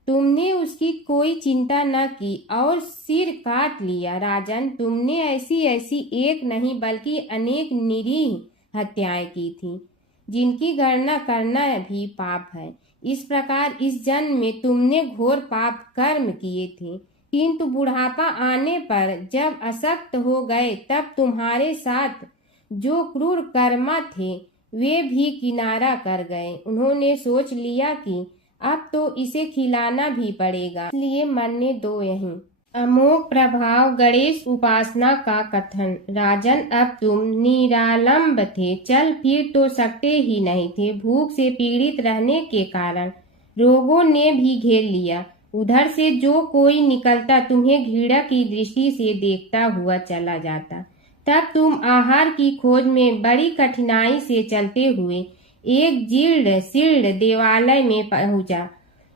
तुमने उसकी कोई चिंता न की और सिर काट लिया। राजन, तुमने ऐसी ऐसी एक नहीं बल्कि अनेक निरीह हत्याएं की थी, जिनकी गणना करना भी पाप है। इस प्रकार इस जन्म में तुमने घोर पाप कर्म किए थे, किंतु बुढ़ापा आने पर जब अशक्त हो गए तब तुम्हारे साथ जो क्रूर कर्मा थे वे भी किनारा कर गए। उन्होंने सोच लिया कि अब तो इसे खिलाना भी पड़ेगा, इसलिए मरने दो यहीं। अमोघ प्रभाव गणेश उपासना का कथन। राजन, अब तुम निरालंब थे, चल फिर तो सकते ही नहीं थे। भूख से पीड़ित रहने के कारण रोगों ने भी घेर लिया। उधर से जो कोई निकलता तुम्हें घृणा की दृष्टि से देखता हुआ चला जाता। तब तुम आहार की खोज में बड़ी कठिनाई से चलते हुए एक जीर्ण शीर्ण देवालय में पहुंचा।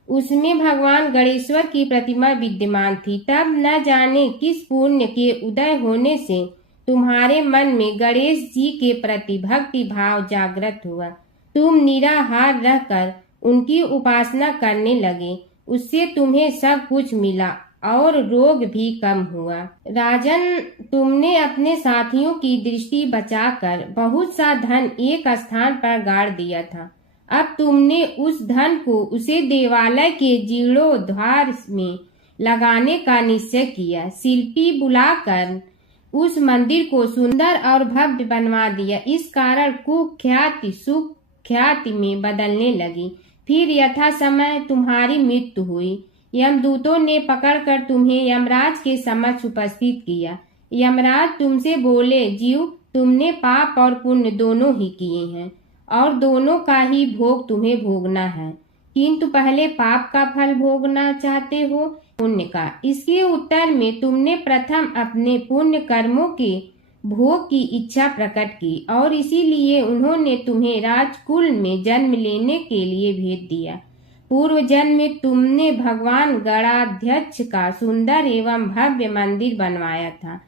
उसमें भगवान गणेश्वर की प्रतिमा विद्यमान थी। तब न जाने किस पुण्य के उदय होने से तुम्हारे मन में गणेश जी के प्रति भक्ति भाव जागृत हुआ। तुम निराहार रहकर उनकी उपासना करने लगे। उससे तुम्हें सब कुछ मिला और रोग भी कम हुआ। राजन, तुमने अपने साथियों की दृष्टि बचाकर बहुत सा धन एक स्थान पर गाड़ दिया था। अब तुमने उस धन को उसे देवालय के जीर्णोद्धार में लगाने का निश्चय किया। शिल्पी बुलाकर उस मंदिर को सुंदर और भव्य बनवा दिया। इस कारण कुख्याति सुख्याति में बदलने लगी। फिर यथा समय तुम्हारी मृत्यु हुई। यमदूतों ने पकड़कर तुम्हें यमराज के समक्ष उपस्थित किया। यमराज तुमसे बोले, जीव, तुमने पाप और पुण्य दोनों ही किए हैं और दोनों का ही भोग तुम्हें भोगना है, किंतु पहले पाप का फल भोगना चाहते हो पुण्य का। इसके उत्तर में तुमने प्रथम अपने पुण्य कर्मों के भोग की इच्छा प्रकट की और इसीलिए उन्होंने तुम्हें राजकुल में जन्म लेने के लिए भेज दिया। पूर्व जन्म में तुमने भगवान गणाध्यक्ष का सुंदर एवं भव्य मंदिर बनवाया था,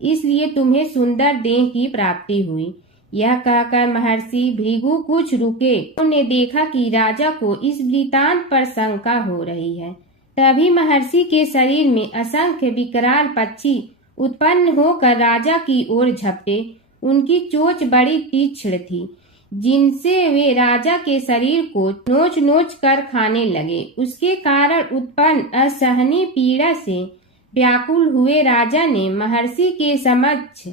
इसलिए तुम्हें सुंदर देह की प्राप्ति हुई। यह कहकर महर्षि भृगु कुछ रुके। उन्होंने देखा कि राजा को इस वृतांत पर शंका हो रही है। तभी महर्षि के शरीर में असंख्य विकराल पक्षी उत्पन्न होकर राजा की ओर झपटे। उनकी चोंच बड़ी तीक्ष्ण थी, जिनसे वे राजा के शरीर को नोच नोच कर खाने लगे। उसके कारण उत्पन्न असहनीय पीड़ा से व्याकुल हुए राजा ने महर्षि के समक्ष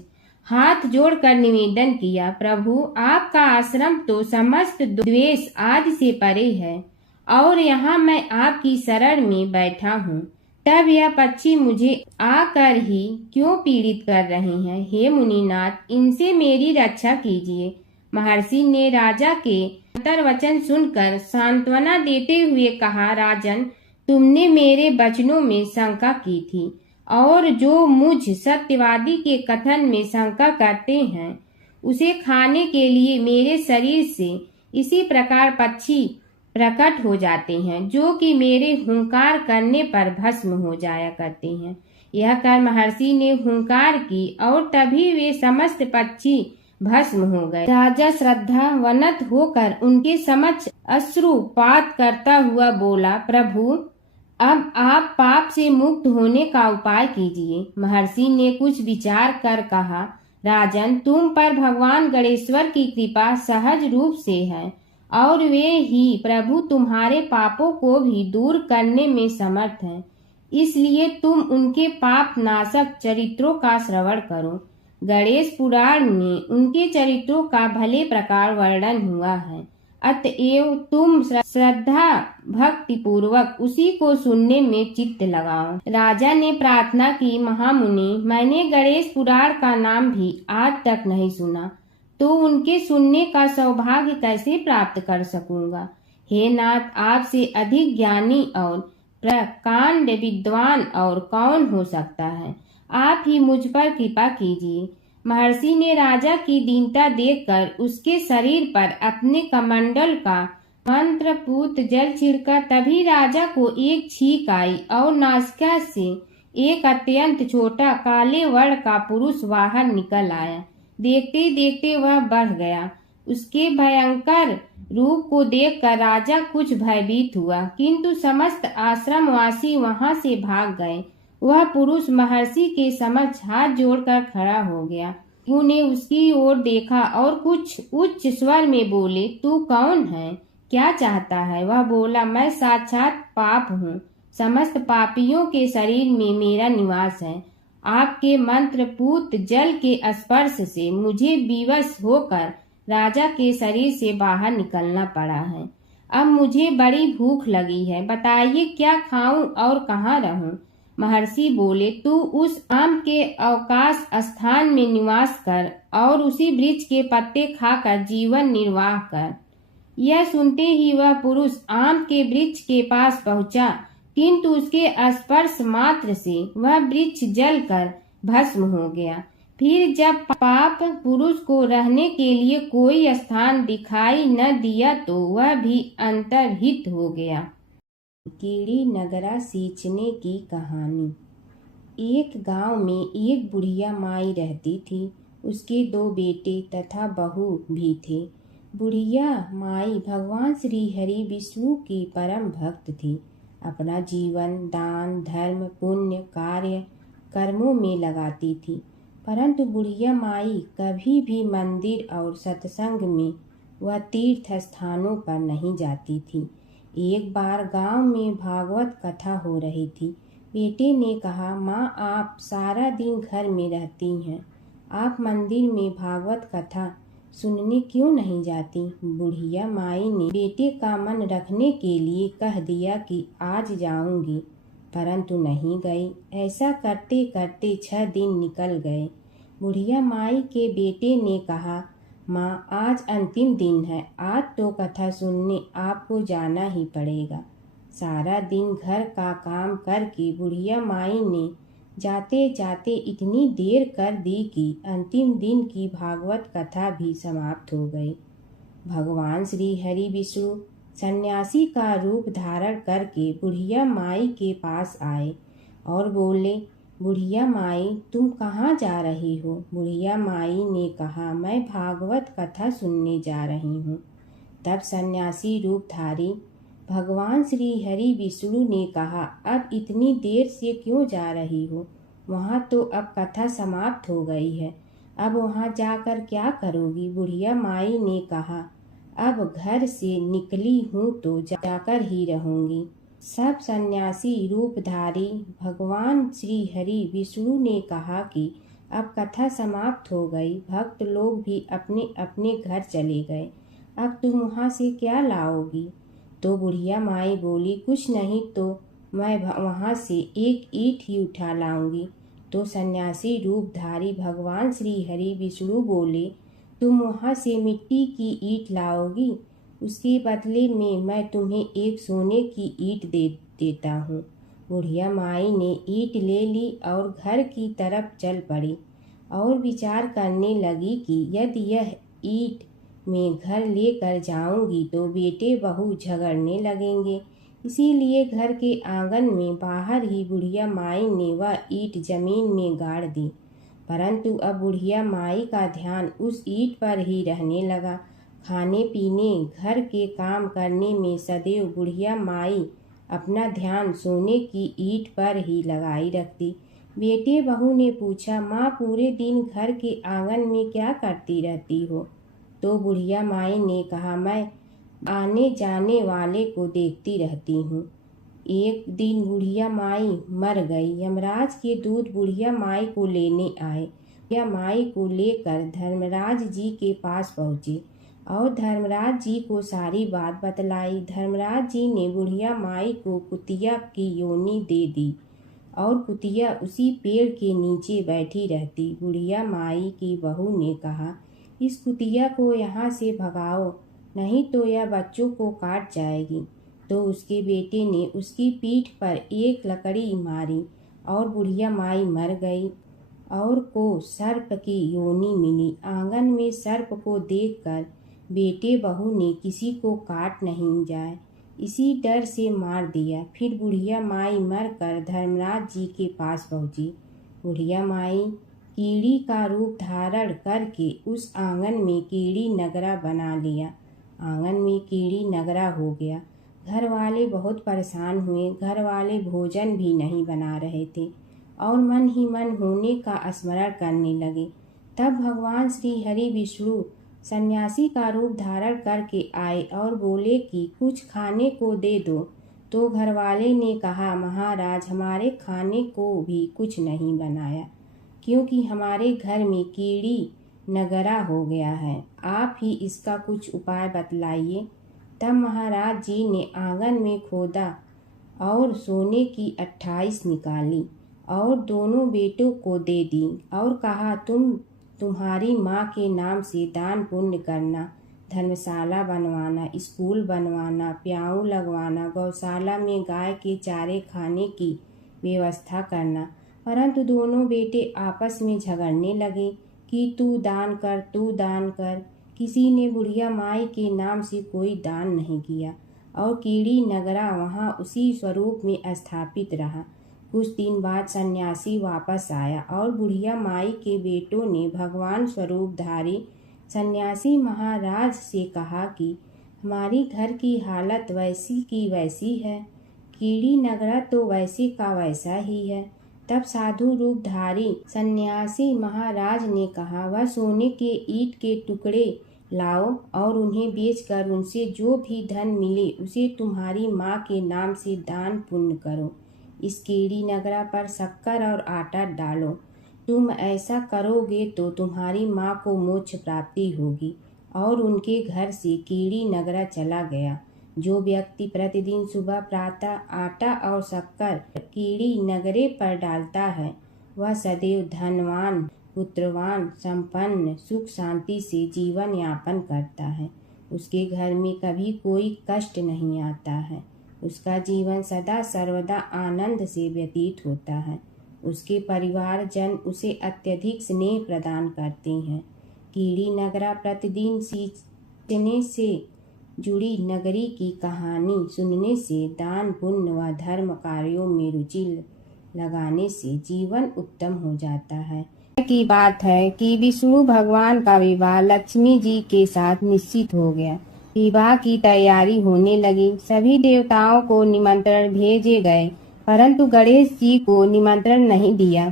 हाथ जोड़कर निवेदन किया, प्रभु, आपका आश्रम तो समस्त द्वेष आदि से परे है और यहाँ मैं आपकी शरण में बैठा हूँ। तब यह पक्षी मुझे आकर ही क्यों पीड़ित कर रहे हैं? हे मुनिनाथ, इनसे मेरी रक्षा कीजिए। महर्षि ने राजा के वचन सुनकर सांत्वना देते हुए कहा, राजन, तुमने मेरे वचनों में शंका की थी और जो मुझ सत्यवादी के कथन में शंका करते हैं उसे खाने के लिए मेरे शरीर से इसी प्रकार पक्षी प्रकट हो जाते हैं जो कि मेरे हुंकार करने पर भस्म हो जाया करते हैं। यह कर महर्षि ने हुंकार की और तभी वे समस्त पक्षी भस्म हो गए। राजा श्रद्धावनत होकर उनके समक्ष अश्रुपात करता हुआ बोला, प्रभु, अब आप पाप से मुक्त होने का उपाय कीजिए। महर्षि ने कुछ विचार कर कहा, राजन, तुम पर भगवान गणेश्वर की कृपा सहज रूप से है और वे ही प्रभु तुम्हारे पापों को भी दूर करने में समर्थ हैं। इसलिए तुम उनके पाप नाशक चरित्रों का श्रवण करो। गणेश पुराण में उनके चरित्रों का भले प्रकार वर्णन हुआ है, अतएव तुम श्रद्धा भक्ति पूर्वक उसी को सुनने में चित्त लगाओ। राजा ने प्रार्थना की, महामुनि, मैंने गणेश पुराण का नाम भी आज तक नहीं सुना, तो उनके सुनने का सौभाग्य कैसे प्राप्त कर सकूंगा। हे नाथ, आपसे अधिक ज्ञानी और प्रकांड विद्वान और कौन हो सकता है। आप ही मुझ पर कृपा कीजिए। महर्षि ने राजा की दीनता देखकर उसके शरीर पर अपने कमंडल का मंत्रपूत जल छिड़का। तभी राजा को एक छींक आई और नासिका से एक अत्यंत छोटा काले वर्ण का पुरुष बाहर निकल आया। देखते देखते वह बढ़ गया। उसके भयंकर रूप को देखकर राजा कुछ भयभीत हुआ, किंतु समस्त आश्रमवासी वहां से भाग गए। वह पुरुष महर्षि के समक्ष हाथ जोड़कर खड़ा हो गया। उन्हें उसकी ओर देखा और कुछ उच्च स्वर में बोले, तू कौन है, क्या चाहता है। वह बोला, मैं साक्षात पाप हूँ। समस्त पापियों के शरीर में मेरा निवास है। आपके मंत्रपूत जल के स्पर्श से मुझे विवश होकर राजा के शरीर से बाहर निकलना पड़ा है। अब मुझे बड़ी भूख लगी है, बताइए क्या खाऊं और कहाँ रहूं। महर्षि बोले, तू उस आम के अवकाश स्थान में निवास कर और उसी वृक्ष के पत्ते खाकर जीवन निर्वाह कर। यह सुनते ही वह पुरुष आम के वृक्ष के पास पहुंचा, किंतु उसके स्पर्श मात्र से वह वृक्ष जलकर भस्म हो गया। फिर जब पाप पुरुष को रहने के लिए कोई स्थान दिखाई न दिया तो वह भी अंतर्हित हो गया। कीड़ी नगरा सींचने की कहानी। एक गांव में एक बुढ़िया माई रहती थी। उसके 2 बेटे तथा बहू भी थे। बुढ़िया माई भगवान श्री हरि विष्णु की परम भक्त थी। अपना जीवन दान धर्म पुण्य कार्य कर्मों में लगाती थी, परंतु बुढ़िया माई कभी भी मंदिर और सत्संग में व तीर्थ स्थानों पर नहीं जाती थी। एक बार गांव में भागवत कथा हो रही थी। बेटे ने कहा, माँ, आप सारा दिन घर में रहती हैं, आप मंदिर में भागवत कथा सुनने क्यों नहीं जाती। बुढ़िया माई ने बेटे का मन रखने के लिए कह दिया कि आज जाऊंगी, परंतु नहीं गई। ऐसा करते करते 6 दिन निकल गए। बुढ़िया माई के बेटे ने कहा, माँ, आज अंतिम दिन है, आज तो कथा सुनने आपको जाना ही पड़ेगा। सारा दिन घर का काम करके बुढ़िया माई ने जाते जाते इतनी देर कर दी कि अंतिम दिन की भागवत कथा भी समाप्त हो गई। भगवान श्री हरि विष्णु सन्यासी का रूप धारण करके बुढ़िया माई के पास आए और बोले, बुढ़िया माई, तुम कहाँ जा रही हो। बुढ़िया माई ने कहा, मैं भागवत कथा सुनने जा रही हूँ। तब सन्यासी रूपधारी भगवान श्री हरि विष्णु ने कहा, अब इतनी देर से क्यों जा रही हो, वहाँ तो अब कथा समाप्त हो गई है, अब वहाँ जाकर क्या करोगी। बुढ़िया माई ने कहा, अब घर से निकली हूँ तो जाकर ही रहूंगी। सब सन्यासी रूपधारी भगवान श्री हरि विष्णु ने कहा कि अब कथा समाप्त हो गई, भक्त लोग भी अपने अपने घर चले गए, अब तुम वहाँ से क्या लाओगी। तो बुढ़िया माई बोली, कुछ नहीं तो मैं वहाँ से एक ईंट ही उठा लाऊंगी। तो सन्यासी रूपधारी भगवान श्री हरि विष्णु बोले, तुम वहाँ से मिट्टी की ईंट लाओगी। उसके बदले में मैं तुम्हें एक सोने की ईंट दे देता हूँ। बुढ़िया माई ने ईंट ले ली और घर की तरफ चल पड़ी और विचार करने लगी कि यदि यह ईंट मैं घर लेकर जाऊंगी तो बेटे बहू झगड़ने लगेंगे। इसीलिए घर के आंगन में बाहर ही बुढ़िया माई ने वह ईंट जमीन में गाड़ दी। परंतु अब बुढ़िया माई का ध्यान उस ईंट पर ही रहने लगा। खाने पीने घर के काम करने में सदैव बुढ़िया माई अपना ध्यान सोने की ईंट पर ही लगाई रखती। बेटे बहू ने पूछा, माँ पूरे दिन घर के आंगन में क्या करती रहती हो? तो बुढ़िया माई ने कहा, मैं आने जाने वाले को देखती रहती हूँ। एक दिन बुढ़िया माई मर गई। यमराज के दूत बुढ़िया माई को लेने आए। बुढ़िया माई को लेकर धर्मराज जी के पास पहुँचे और धर्मराज जी को सारी बात बतलाई। धर्मराज जी ने बुढ़िया माई को कुतिया की योनि दे दी और कुतिया उसी पेड़ के नीचे बैठी रहती। बुढ़िया माई की बहू ने कहा, इस कुतिया को यहाँ से भगाओ, नहीं तो यह बच्चों को काट जाएगी। तो उसके बेटे ने उसकी पीठ पर एक लकड़ी मारी और बुढ़िया माई मर गई और को सर्प की योनि मिली। आंगन में सर्प को देखकर बेटे बहू ने किसी को काट नहीं जाए इसी डर से मार दिया। फिर बुढ़िया माई मरकर धर्मराज जी के पास पहुंची। बुढ़िया माई कीड़ी का रूप धारण करके उस आंगन में कीड़ी नगरा बना लिया। आंगन में कीड़ी नगरा हो गया। घर वाले बहुत परेशान हुए। घर वाले भोजन भी नहीं बना रहे थे और मन ही मन होने का स्मरण करने लगे। तब भगवान श्री हरि विष्णु सन्यासी का रूप धारण करके आए और बोले कि कुछ खाने को दे दो। तो घरवाले ने कहा, महाराज हमारे खाने को भी कुछ नहीं बनाया क्योंकि हमारे घर में कीड़ी नगरा हो गया है। आप ही इसका कुछ उपाय बतलाइए। तब महाराज जी ने आंगन में खोदा और सोने की 28 निकाली और दोनों बेटों को दे दी और कहा, तुम्हारी माँ के नाम से दान पुण्य करना, धर्मशाला बनवाना, स्कूल बनवाना, प्याऊ लगवाना, गौशाला में गाय के चारे खाने की व्यवस्था करना। परंतु दोनों बेटे आपस में झगड़ने लगे कि तू दान कर, तू दान कर। किसी ने बुढ़िया माई के नाम से कोई दान नहीं किया और कीड़ी नगरा वहाँ उसी स्वरूप में स्थापित रहा। कुछ दिन बाद सन्यासी वापस आया और बुढ़िया माई के बेटों ने भगवान स्वरूपधारी सन्यासी महाराज से कहा कि हमारी घर की हालत वैसी की वैसी है, कीड़ी नगरा तो वैसे का वैसा ही है। तब साधु रूपधारी सन्यासी महाराज ने कहा, वह सोने के ईंट के टुकड़े लाओ और उन्हें बेचकर उनसे जो भी धन मिले उसे तुम्हारी माँ के नाम से दान पुण्य करो। इस कीड़ी नगरा पर शक्कर और आटा डालो। तुम ऐसा करोगे तो तुम्हारी माँ को मोक्ष प्राप्ति होगी। और उनके घर से कीड़ी नगरा चला गया। जो व्यक्ति प्रतिदिन सुबह प्रातः आटा और शक्कर कीड़ी नगरे पर डालता है वह सदैव धनवान, पुत्रवान, संपन्न, सुख शांति से जीवन यापन करता है। उसके घर में कभी कोई कष्ट नहीं आता है। उसका जीवन सदा सर्वदा आनंद से व्यतीत होता है। उसके परिवारजन उसे अत्यधिक स्नेह प्रदान करते हैं। कीड़ी नगरा प्रतिदिन सींचने से जुड़ी नगरी की कहानी सुनने से, दान पुण्य व धर्म कार्यों में रुचि लगाने से जीवन उत्तम हो जाता है। की बात है कि विष्णु भगवान का विवाह लक्ष्मी जी के साथ निश्चित हो गया। विवाह की तैयारी होने लगी। सभी देवताओं को निमंत्रण भेजे गए परंतु गणेश जी को निमंत्रण नहीं दिया।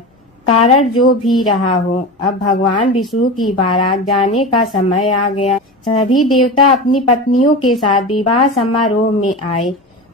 कारण जो भी रहा हो, अब भगवान विष्णु की बारात जाने का समय आ गया। सभी देवता अपनी पत्नियों के साथ विवाह समारोह में आए।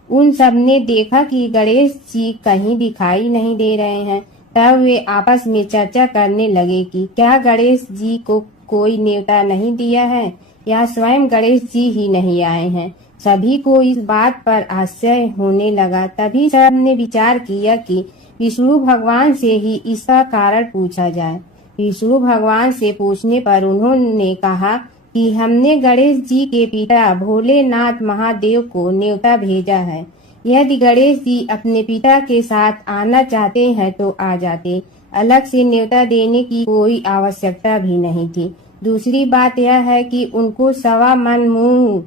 उन सब ने देखा कि गणेश जी कहीं दिखाई नहीं दे रहे हैं। तब वे आपस में चर्चा करने लगे कि क्या गणेश जी को कोई न्योता नहीं दिया है या स्वयं गणेश जी ही नहीं आए हैं। सभी को इस बात पर आश्चर्य होने लगा। तभी सब ने विचार किया कि विष्णु भगवान से ही इसका कारण पूछा जाए। विष्णु भगवान से पूछने पर उन्होंने कहा कि हमने गणेश जी के पिता भोलेनाथ महादेव को न्योता भेजा है। यदि गणेश जी अपने पिता के साथ आना चाहते हैं तो आ जाते, अलग से न्योता देने की कोई आवश्यकता भी नहीं थी। दूसरी बात यह है कि उनको 1.25 मन मूंग,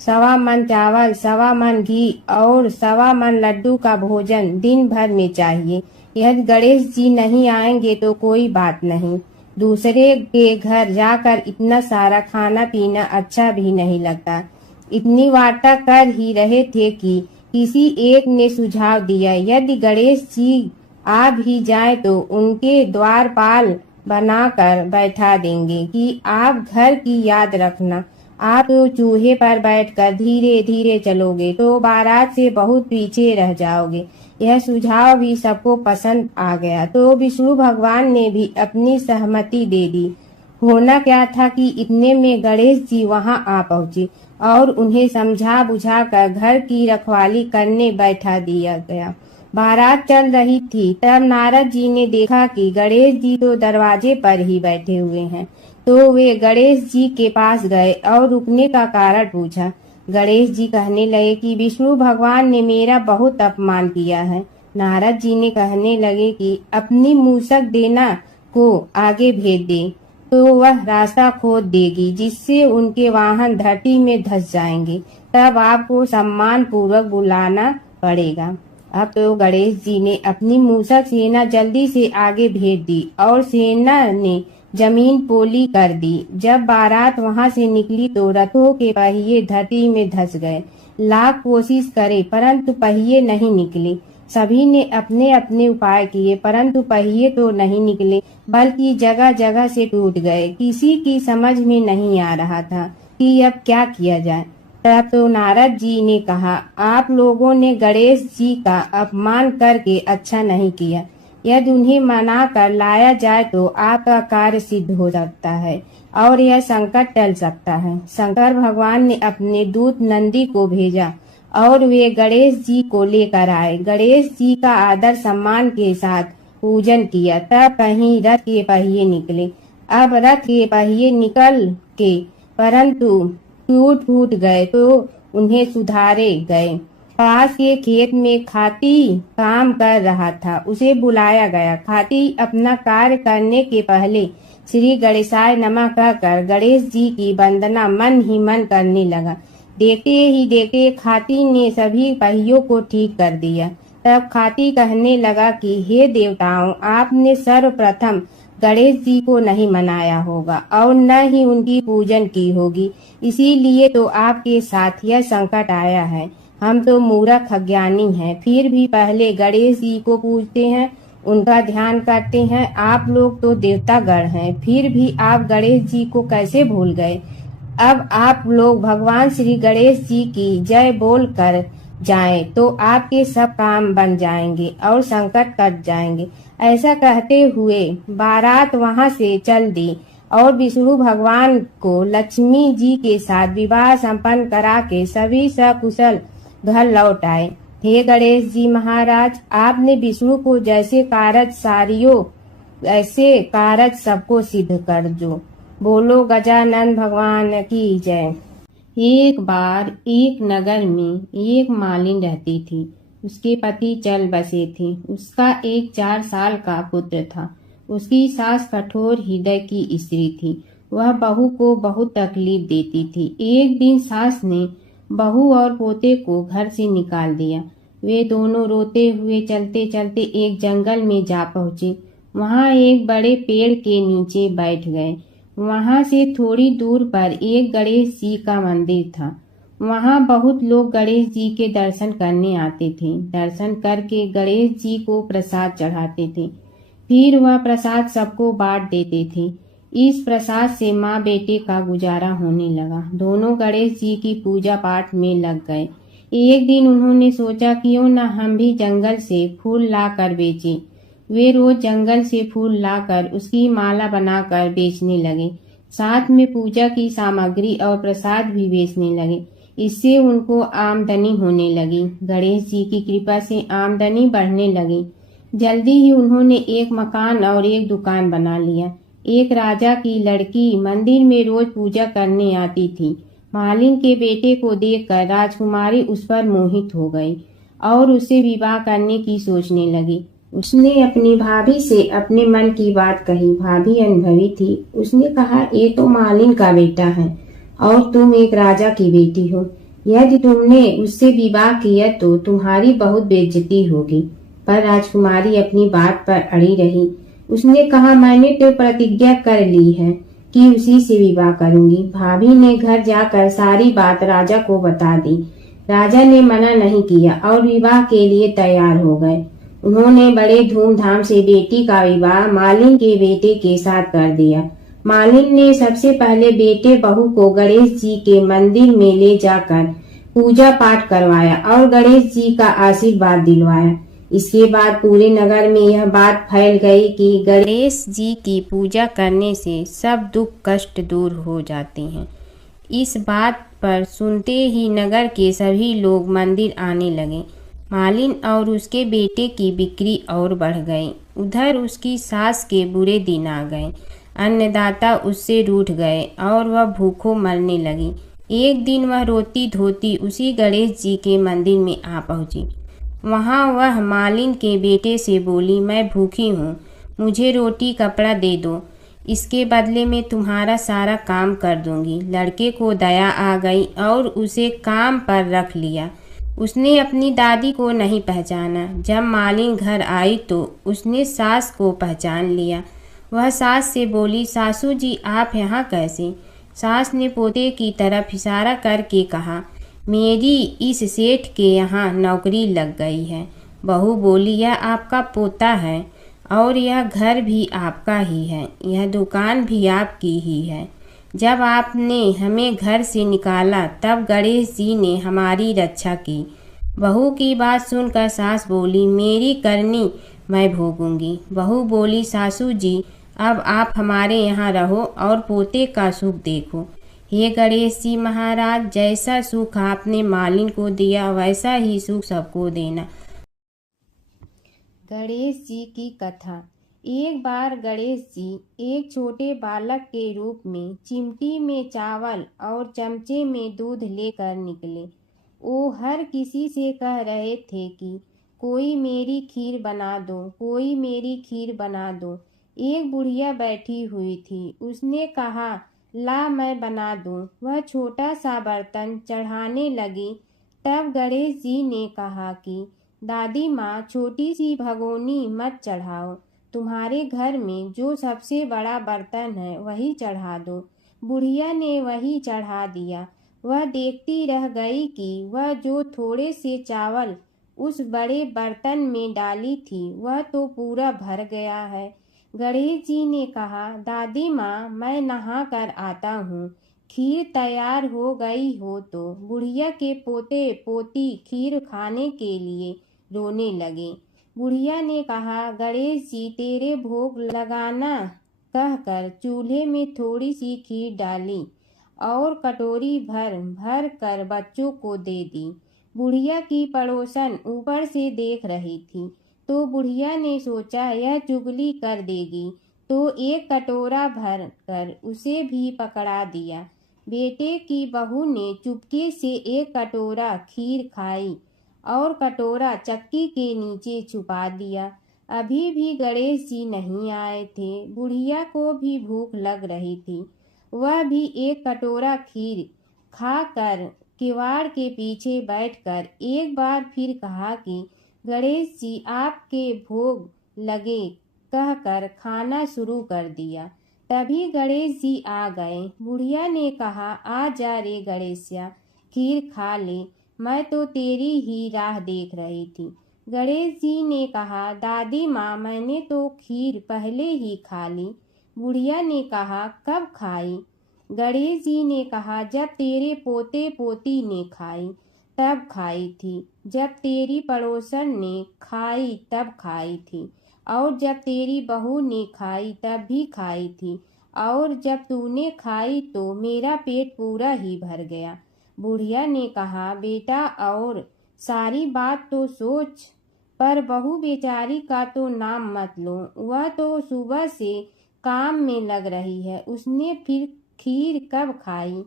1.25 मन चावल, 1.25 मन घी और 1.25 मन लड्डू का भोजन दिन भर में चाहिए। यदि गणेश जी नहीं आएंगे तो कोई बात नहीं, दूसरे के घर जाकर इतना सारा खाना पीना अच्छा भी नहीं लगता। इतनी वार्ता कर ही रहे थे कि किसी एक ने सुझाव दिया, यदि गणेश जी आ भी जाए तो उनके द्वारपाल बनाकर बैठा देंगे कि आप घर की याद रखना। आप तो चूहे पर बैठकर धीरे धीरे चलोगे तो बारात से बहुत पीछे रह जाओगे। यह सुझाव भी सबको पसंद आ गया तो विष्णु भगवान ने भी अपनी सहमति दे दी। होना क्या था कि इतने में गणेश जी वहां आ पहुंचे और उन्हें समझा बुझा कर घर की रखवाली करने बैठा दिया गया। बारात चल रही थी तब नारद जी ने देखा कि गणेश जी तो दरवाजे पर ही बैठे हुए हैं, तो वे गणेश जी के पास गए और रुकने का कारण पूछा। गणेश जी कहने लगे कि विष्णु भगवान ने मेरा बहुत अपमान किया है। नारद जी ने कहने लगे कि अपनी मूसक देना को आगे भेज दे तो वह रास्ता खोद देगी, जिससे उनके वाहन धरती में धंस जाएंगे, तब आपको सम्मान पूर्वक बुलाना पड़ेगा। अब तो गणेश जी ने अपनी मूसक सेना जल्दी से आगे भेज दी और सेना ने जमीन पोली कर दी। जब बारात वहां से निकली तो रथों के पहिए धरती में धंस गए। लाख कोशिश करे परंतु पहिए नहीं निकले। सभी ने अपने अपने उपाय किए परंतु पहिए तो नहीं निकले, बल्कि जगह जगह से टूट गए। किसी की समझ में नहीं आ रहा था कि अब क्या किया जाए। तब तो नारद जी ने कहा, आप लोगों ने गणेश जी का अपमान करके अच्छा नहीं किया। यदि उन्हें मना कर लाया जाए तो आपका कार्य सिद्ध हो सकता है और यह संकट टल सकता है। शंकर भगवान ने अपने दूत नंदी को भेजा और वे गणेश जी को लेकर आए। गणेश जी का आदर सम्मान के साथ पूजन किया, तब कहीं रथ के पहिए निकले। अब रथ के पहिए निकल के परंतु टूट फूट गए तो उन्हें सुधारे गए। पास के खेत में खाती काम कर रहा था, उसे बुलाया गया। खाती अपना कार्य करने के पहले श्री गणेशाय नमः कहकर गणेश जी की वंदना मन ही मन करने लगा। देखते ही देखते खाती ने सभी पहियों को ठीक कर दिया। तब खाती कहने लगा कि हे देवताओं, आपने सर्वप्रथम गणेश जी को नहीं मनाया होगा और न ही उनकी पूजन की होगी, इसीलिए तो आपके साथ यह संकट आया है। हम तो मूर्ख अज्ञानी हैं, फिर भी पहले गणेश जी को पूजते हैं, उनका ध्यान करते हैं। आप लोग तो देवतागण हैं, फिर भी आप गणेश जी को कैसे भूल गए। अब आप लोग भगवान श्री गणेश जी की जय बोल कर जाएं तो आपके सब काम बन जाएंगे और संकट कट जाएंगे। ऐसा कहते हुए बारात वहां से चल दी और विष्णु भगवान को लक्ष्मी जी के साथ विवाह संपन्न करा के सभी सकुशल घर लौट आए। हे गणेश जी महाराज, आपने विष्णु को जैसे कारज सारियो ऐसे कारज सबको सिद्ध कर जो। बोलो गजानन भगवान की जय। एक बार एक नगर में एक मालिन रहती थी। उसके पति चल बसे थे। उसका एक 4 साल का पुत्र था। उसकी सास कठोर हृदय की स्त्री थी। वह बहू को बहुत तकलीफ देती थी। एक दिन सास ने बहू और पोते को घर से निकाल दिया। वे दोनों रोते हुए चलते चलते एक जंगल में जा पहुँचे। वहाँ एक बड़े पेड़ के नीचे बैठ गए। वहाँ से थोड़ी दूर पर एक गणेश जी का मंदिर था। वहाँ बहुत लोग गणेश जी के दर्शन करने आते थे। दर्शन करके गणेश जी को प्रसाद चढ़ाते थे। फिर वह प्रसाद सबको बांट देते थे। इस प्रसाद से माँ बेटे का गुजारा होने लगा। दोनों गणेश जी की पूजा पाठ में लग गए। एक दिन उन्होंने सोचा क्यों न हम भी जंगल से फूल ला कर बेचें। वे रोज जंगल से फूल लाकर उसकी माला बनाकर बेचने लगे। साथ में पूजा की सामग्री और प्रसाद भी बेचने लगे। इससे उनको आमदनी होने लगी। गणेश जी की कृपा से आमदनी बढ़ने लगी। जल्दी ही उन्होंने एक मकान और एक दुकान बना लिया। एक राजा की लड़की मंदिर में रोज पूजा करने आती थी। मालिन के बेटे को देखकर राजकुमारी उस पर मोहित हो गई और उससे विवाह करने की सोचने लगी। उसने अपनी भाभी से अपने मन की बात कही। भाभी अनुभवी थी। उसने कहा, ये तो मालिन का बेटा है और तुम एक राजा की बेटी हो। यदि तुमने उससे विवाह किया तो तुम्हारी बहुत बेइज्जती होगी। पर राजकुमारी अपनी बात पर अड़ी रही। उसने कहा, मैंने तो प्रतिज्ञा कर ली है कि उसी से विवाह करूंगी। भाभी ने घर जाकर सारी बात राजा को बता दी। राजा ने मना नहीं किया और विवाह के लिए तैयार हो गए। उन्होंने बड़े धूमधाम से बेटी का विवाह मालिन के बेटे के साथ कर दिया। मालिन ने सबसे पहले बेटे बहू को गणेश जी के मंदिर में ले जाकर पूजा पाठ करवाया और गणेश जी का आशीर्वाद दिलवाया। इसके बाद पूरे नगर में यह बात फैल गई कि गणेश जी की पूजा करने से सब दुख कष्ट दूर हो जाते हैं। इस बात पर सुनते ही नगर के सभी लोग मंदिर आने लगे। मालिन और उसके बेटे की बिक्री और बढ़ गई। उधर उसकी सास के बुरे दिन आ गए। अन्नदाता उससे रूठ गए और वह भूखों मरने लगी। एक दिन वह रोती धोती उसी गणेश जी के मंदिर में आ पहुंची। वहां वह मालिन के बेटे से बोली, मैं भूखी हूँ, मुझे रोटी कपड़ा दे दो, इसके बदले में तुम्हारा सारा काम कर दूंगी। लड़के को दया आ गई और उसे काम पर रख लिया। उसने अपनी दादी को नहीं पहचाना। जब मालिन घर आई तो उसने सास को पहचान लिया। वह सास से बोली, सासू जी आप यहाँ कैसे? सास ने पोते की तरफ इशारा करके कहा, मेरी इस सेठ के यहाँ नौकरी लग गई है। बहू बोली, यह आपका पोता है और यह घर भी आपका ही है, यह दुकान भी आपकी ही है। जब आपने हमें घर से निकाला तब गणेश जी ने हमारी रक्षा की। बहू की बात सुनकर सास बोली, मेरी करनी मैं भोगूंगी। बहू बोली, सासू जी अब आप हमारे यहाँ रहो और पोते का सुख देखो। हे गणेश जी महाराज, जैसा सुख आपने मालिन को दिया वैसा ही सुख सबको देना। गणेश जी की कथा। एक बार गणेश जी एक छोटे बालक के रूप में चिमटी में चावल और चमचे में दूध लेकर निकले। वो हर किसी से कह रहे थे कि कोई मेरी खीर बना दो, कोई मेरी खीर बना दो। एक बुढ़िया बैठी हुई थी। उसने कहा, ला मैं बना दूं। वह छोटा सा बर्तन चढ़ाने लगी। तब गणेश जी ने कहा कि दादी माँ, छोटी सी भगोनी मत चढ़ाओ, तुम्हारे घर में जो सबसे बड़ा बर्तन है वही चढ़ा दो। बुढ़िया ने वही चढ़ा दिया। वह देखती रह गई कि वह जो थोड़े से चावल उस बड़े बर्तन में डाली थी वह तो पूरा भर गया है। गणेश जी ने कहा, दादी माँ मैं नहा कर आता हूँ, खीर तैयार हो गई हो तो। बुढ़िया के पोते पोती खीर खाने के लिए रोने लगे। बुढ़िया ने कहा, गणेश जी तेरे भोग लगाना कहकर चूल्हे में थोड़ी सी खीर डाली और कटोरी भर भर कर बच्चों को दे दी। बुढ़िया की पड़ोसन ऊपर से देख रही थी तो बुढ़िया ने सोचा यह चुगली कर देगी, तो एक कटोरा भर कर उसे भी पकड़ा दिया। बेटे की बहू ने चुपके से एक कटोरा खीर खाई और कटोरा चक्की के नीचे छुपा दिया। अभी भी गणेश जी नहीं आए थे। बुढ़िया को भी भूख लग रही थी। वह भी एक कटोरा खीर खाकर किवाड़ के पीछे बैठकर एक बार फिर कहा कि गणेश जी आपके भोग लगे कहकर खाना शुरू कर दिया। तभी गणेश जी आ गए। बुढ़िया ने कहा, आ जा रे गणेशिया, खीर खा ले, मैं तो तेरी ही राह देख रही थी। गणेश जी ने कहा, दादी माँ मैंने तो खीर पहले ही खा ली। बुढ़िया ने कहा, कब खाई? गणेश जी ने कहा, जब तेरे पोते पोती ने खाई तब खाई थी, जब तेरी पड़ोसन ने खाई तब खाई थी, और जब तेरी बहू ने खाई तब भी खाई थी, और जब तूने खाई तो मेरा पेट पूरा ही भर गया। बुढ़िया ने कहा, बेटा और सारी बात तो सोच, पर बहू बेचारी का तो नाम मत लो। वह तो सुबह से काम में लग रही है, उसने फिर खीर कब खाई?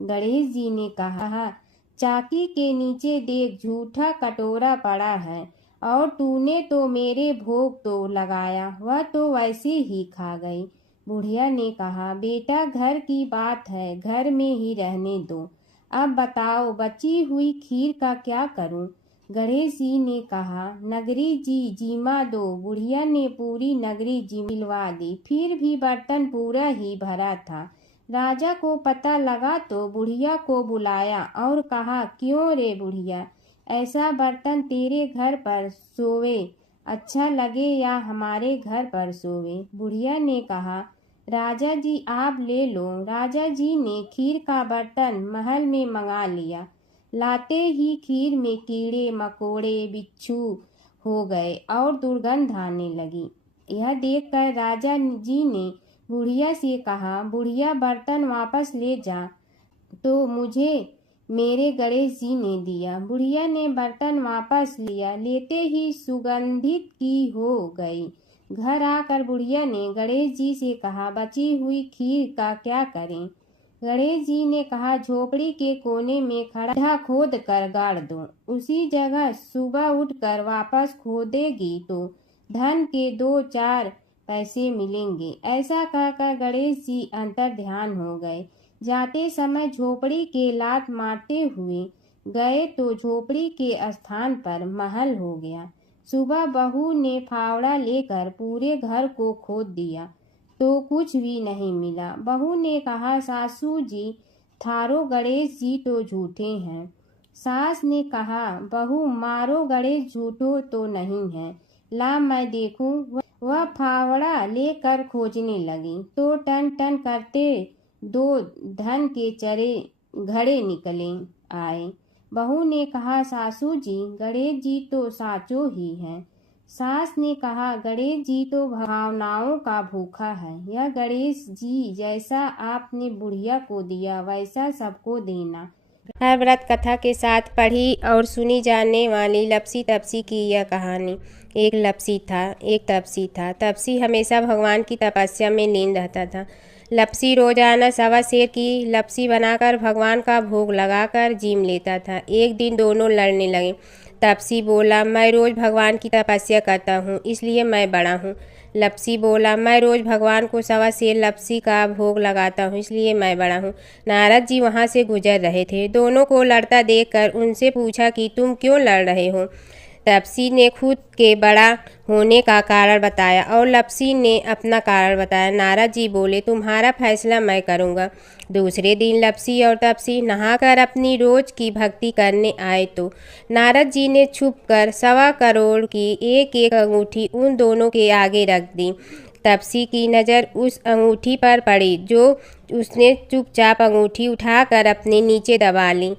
गणेश जी ने कहा, चाकी के नीचे देख, झूठा कटोरा पड़ा है, और तूने तो मेरे भोग तो लगाया, वह तो वैसे ही खा गई। बुढ़िया ने कहा, बेटा घर की बात है, घर में ही रहने दो। अब बताओ बची हुई खीर का क्या करूं? गणेश जी ने कहा, नगरी जी जीमा दो। बुढ़िया ने पूरी नगरी जिलवा दी, फिर भी बर्तन पूरा ही भरा था। राजा को पता लगा तो बुढ़िया को बुलाया और कहा, क्यों रे बुढ़िया, ऐसा बर्तन तेरे घर पर सोवे अच्छा लगे या हमारे घर पर सोवे? बुढ़िया ने कहा, राजा जी आप ले लो। राजा जी ने खीर का बर्तन महल में मंगा लिया। लाते ही खीर में कीड़े मकोड़े बिच्छू हो गए और दुर्गंध आने लगी। यह देखकर राजा जी ने बुढ़िया से कहा, बुढ़िया बर्तन वापस ले जा। तो मुझे मेरे गणेश जी ने दिया। बुढ़िया ने बर्तन वापस लिया, लेते ही सुगंधित की हो गई। घर आकर बुढ़िया ने गणेश जी से कहा, बची हुई खीर का क्या करें? गणेश जी ने कहा, झोपड़ी के कोने में खड्डा खोद कर गाड़ दो, उसी जगह सुबह उठकर वापस खोदेगी तो धन के 2-4 पैसे मिलेंगे। ऐसा कहकर गणेश जी अंतर ध्यान हो गए। जाते समय झोपड़ी के लात मारते हुए गए तो झोपड़ी के स्थान पर महल हो गया। सुबह बहू ने फावड़ा लेकर पूरे घर को खोद दिया तो कुछ भी नहीं मिला। बहू ने कहा, सासू जी थारो गणेश जी तो झूठे हैं। सास ने कहा, बहू मारो गणेश झूठो तो नहीं है, ला मैं देखूं। वह फावड़ा लेकर खोजने लगी तो टन टन करते 2 धन के चरे घड़े निकले आए। बहू ने कहा, सासू जी गणेश जी तो साचो ही हैं। सास ने कहा, गणेश जी तो भावनाओं का भूखा है। यह गणेश जी जैसा आपने बुढ़िया को दिया वैसा सबको देना। हर व्रत कथा के साथ पढ़ी और सुनी जाने वाली लपसी तपसी की यह कहानी। एक लपसी था, एक तपसी था। तपसी हमेशा भगवान की तपस्या में लीन रहता था। लपसी रोजाना 1.25 सेर की लपसी बनाकर भगवान का भोग लगाकर जीम लेता था। एक दिन दोनों लड़ने लगे। तपसी बोला, मैं रोज़ भगवान की तपस्या करता हूँ, इसलिए मैं बड़ा हूँ। लपसी बोला, मैं रोज़ भगवान को 1.25 सेर लपसी का भोग लगाता हूँ, इसलिए मैं बड़ा हूँ। नारद जी वहाँ से गुजर रहे थे। दोनों को लड़ता देखकर उनसे पूछा कि तुम क्यों लड़ रहे हो? तपसी ने खुद के बड़ा होने का कारण बताया और लपसी ने अपना कारण बताया। नारद जी बोले, तुम्हारा फैसला मैं करूँगा। दूसरे दिन लपसी और तपसी नहाकर अपनी रोज की भक्ति करने आए तो नारद जी ने छुपकर 1.25 करोड़ की एक अंगूठी उन दोनों के आगे रख दी। तपसी की नज़र उस अंगूठी पर पड़ी जो उसने चुपचाप अंगूठी उठाकर अपने नीचे दबा ली।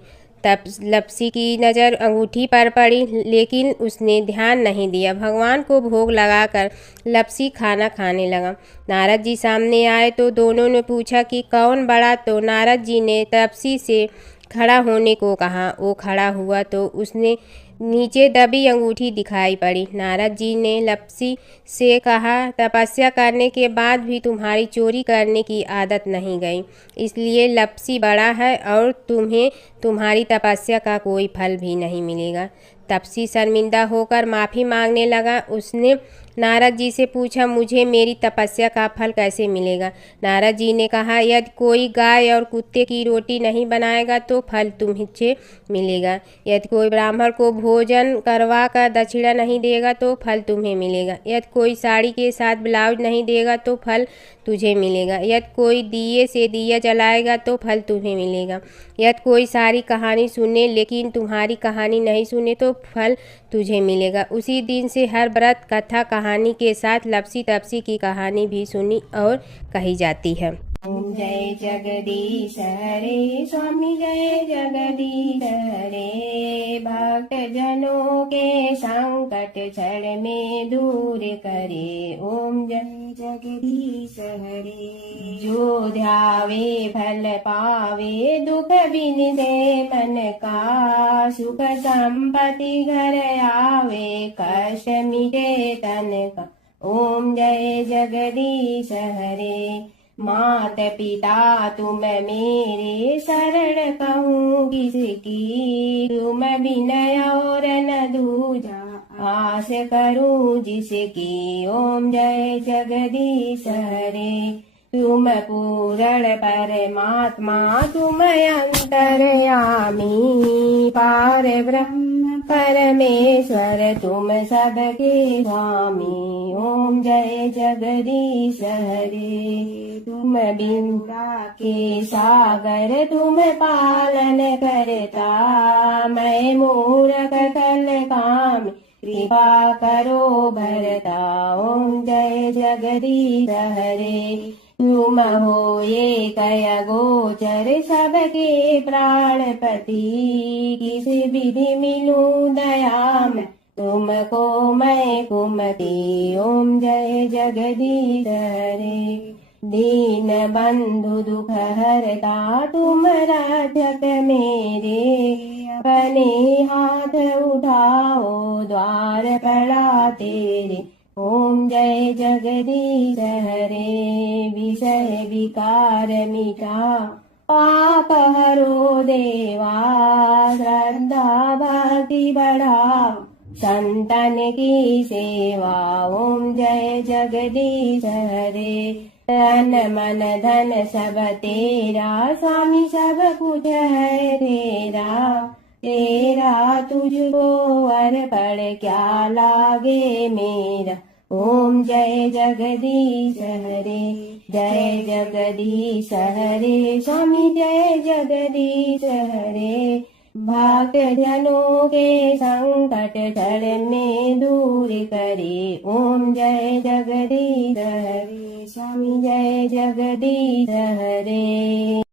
तब लपसी की नज़र अंगूठी पर पड़ी, लेकिन उसने ध्यान नहीं दिया। भगवान को भोग लगाकर लपसी खाना खाने लगा। नारद जी सामने आए तो दोनों ने पूछा कि कौन बड़ा? तो नारद जी ने तपसी से खड़ा होने को कहा। वो खड़ा हुआ तो उसने नीचे दबी अंगूठी दिखाई पड़ी। नारद जी ने लपसी से कहा, तपस्या करने के बाद भी तुम्हारी चोरी करने की आदत नहीं गई, इसलिए लपसी बड़ा है और तुम्हें तुम्हारी तपस्या का कोई फल भी नहीं मिलेगा। तपसी शर्मिंदा होकर माफ़ी मांगने लगा। उसने नारद जी से पूछा, मुझे मेरी तपस्या का फल कैसे मिलेगा? नारद जी ने कहा, यदि कोई गाय और कुत्ते की रोटी नहीं बनाएगा तो फल तुम्हें मिलेगा। यदि कोई ब्राह्मण को भोजन करवा कर दक्षिणा नहीं देगा तो फल तुम्हें मिलेगा। यदि कोई साड़ी के साथ ब्लाउज नहीं देगा तो फल तुझे मिलेगा। यदि कोई दिए से दिया जलाएगा तो फल तुम्हें मिलेगा। यदि कोई सारी कहानी सुने लेकिन तुम्हारी कहानी नहीं सुने तो फल तुझे मिलेगा। उसी दिन से हर व्रत कथा कहानी के साथ लपसी तपसी की कहानी भी सुनी और कही जाती है। ओम जय जगदीश हरे, स्वामी जय जगदीश हरे। भक्त जनों के संकट क्षण में दूर करे। ओम जय जगदीश हरे। जो ध्यावे फल पावे, दुख बिन दे मन का। सुख संपत्ति घर आवे, कष्ट मिटे तन का। ओम जय जगदीश हरे। मात पिता तुम मेरे, शरण कहूँ किसकी, तुम विनय और न दूजा, आस करूँ जिसकी। ओम जय जगदीश हरे। तुम पूरण परमात्मा, तुम अंतर्यामी, पार ब्रह्म परमेश्वर, तुम सबके स्वामी। ओम जय जगदीश हरे। तुम बिंदा के सागर, तुम पालन करता, मैं मूरख कल काम, कृपा करो भरता। ओम जय जगदीश हरे। तुम हो ये कय गोचर, सबके प्राणपति, किस विधि मिलूं दया में, तुमको मैं कुमति। ओम जय जगदीश हरे। दीन बंधु दुख हरता, तुम रक्षक मेरे, अपने हाथ उठाओ, द्वार पड़ा तेरे। ओम जय जगदीश हरे। विषय विकार मिटा, पाप हरो देवा, श्रद्धा भक्ति बढ़ाओ, संतन की सेवा। ओम जय जगदीश हरे। तन मन धन सब तेरा, स्वामी सब कुछ है तेरा, तेरा तुझको अर्पण क्या लागे मेरा। ओम जय जगदीश हरे। जय जगदीश हरे। स्वामी जय जगदीश हरे। भक्त जनों के संकट क्षण में दूर करे। ओम जय जगदीश हरे। स्वामी जय जगदीश हरे।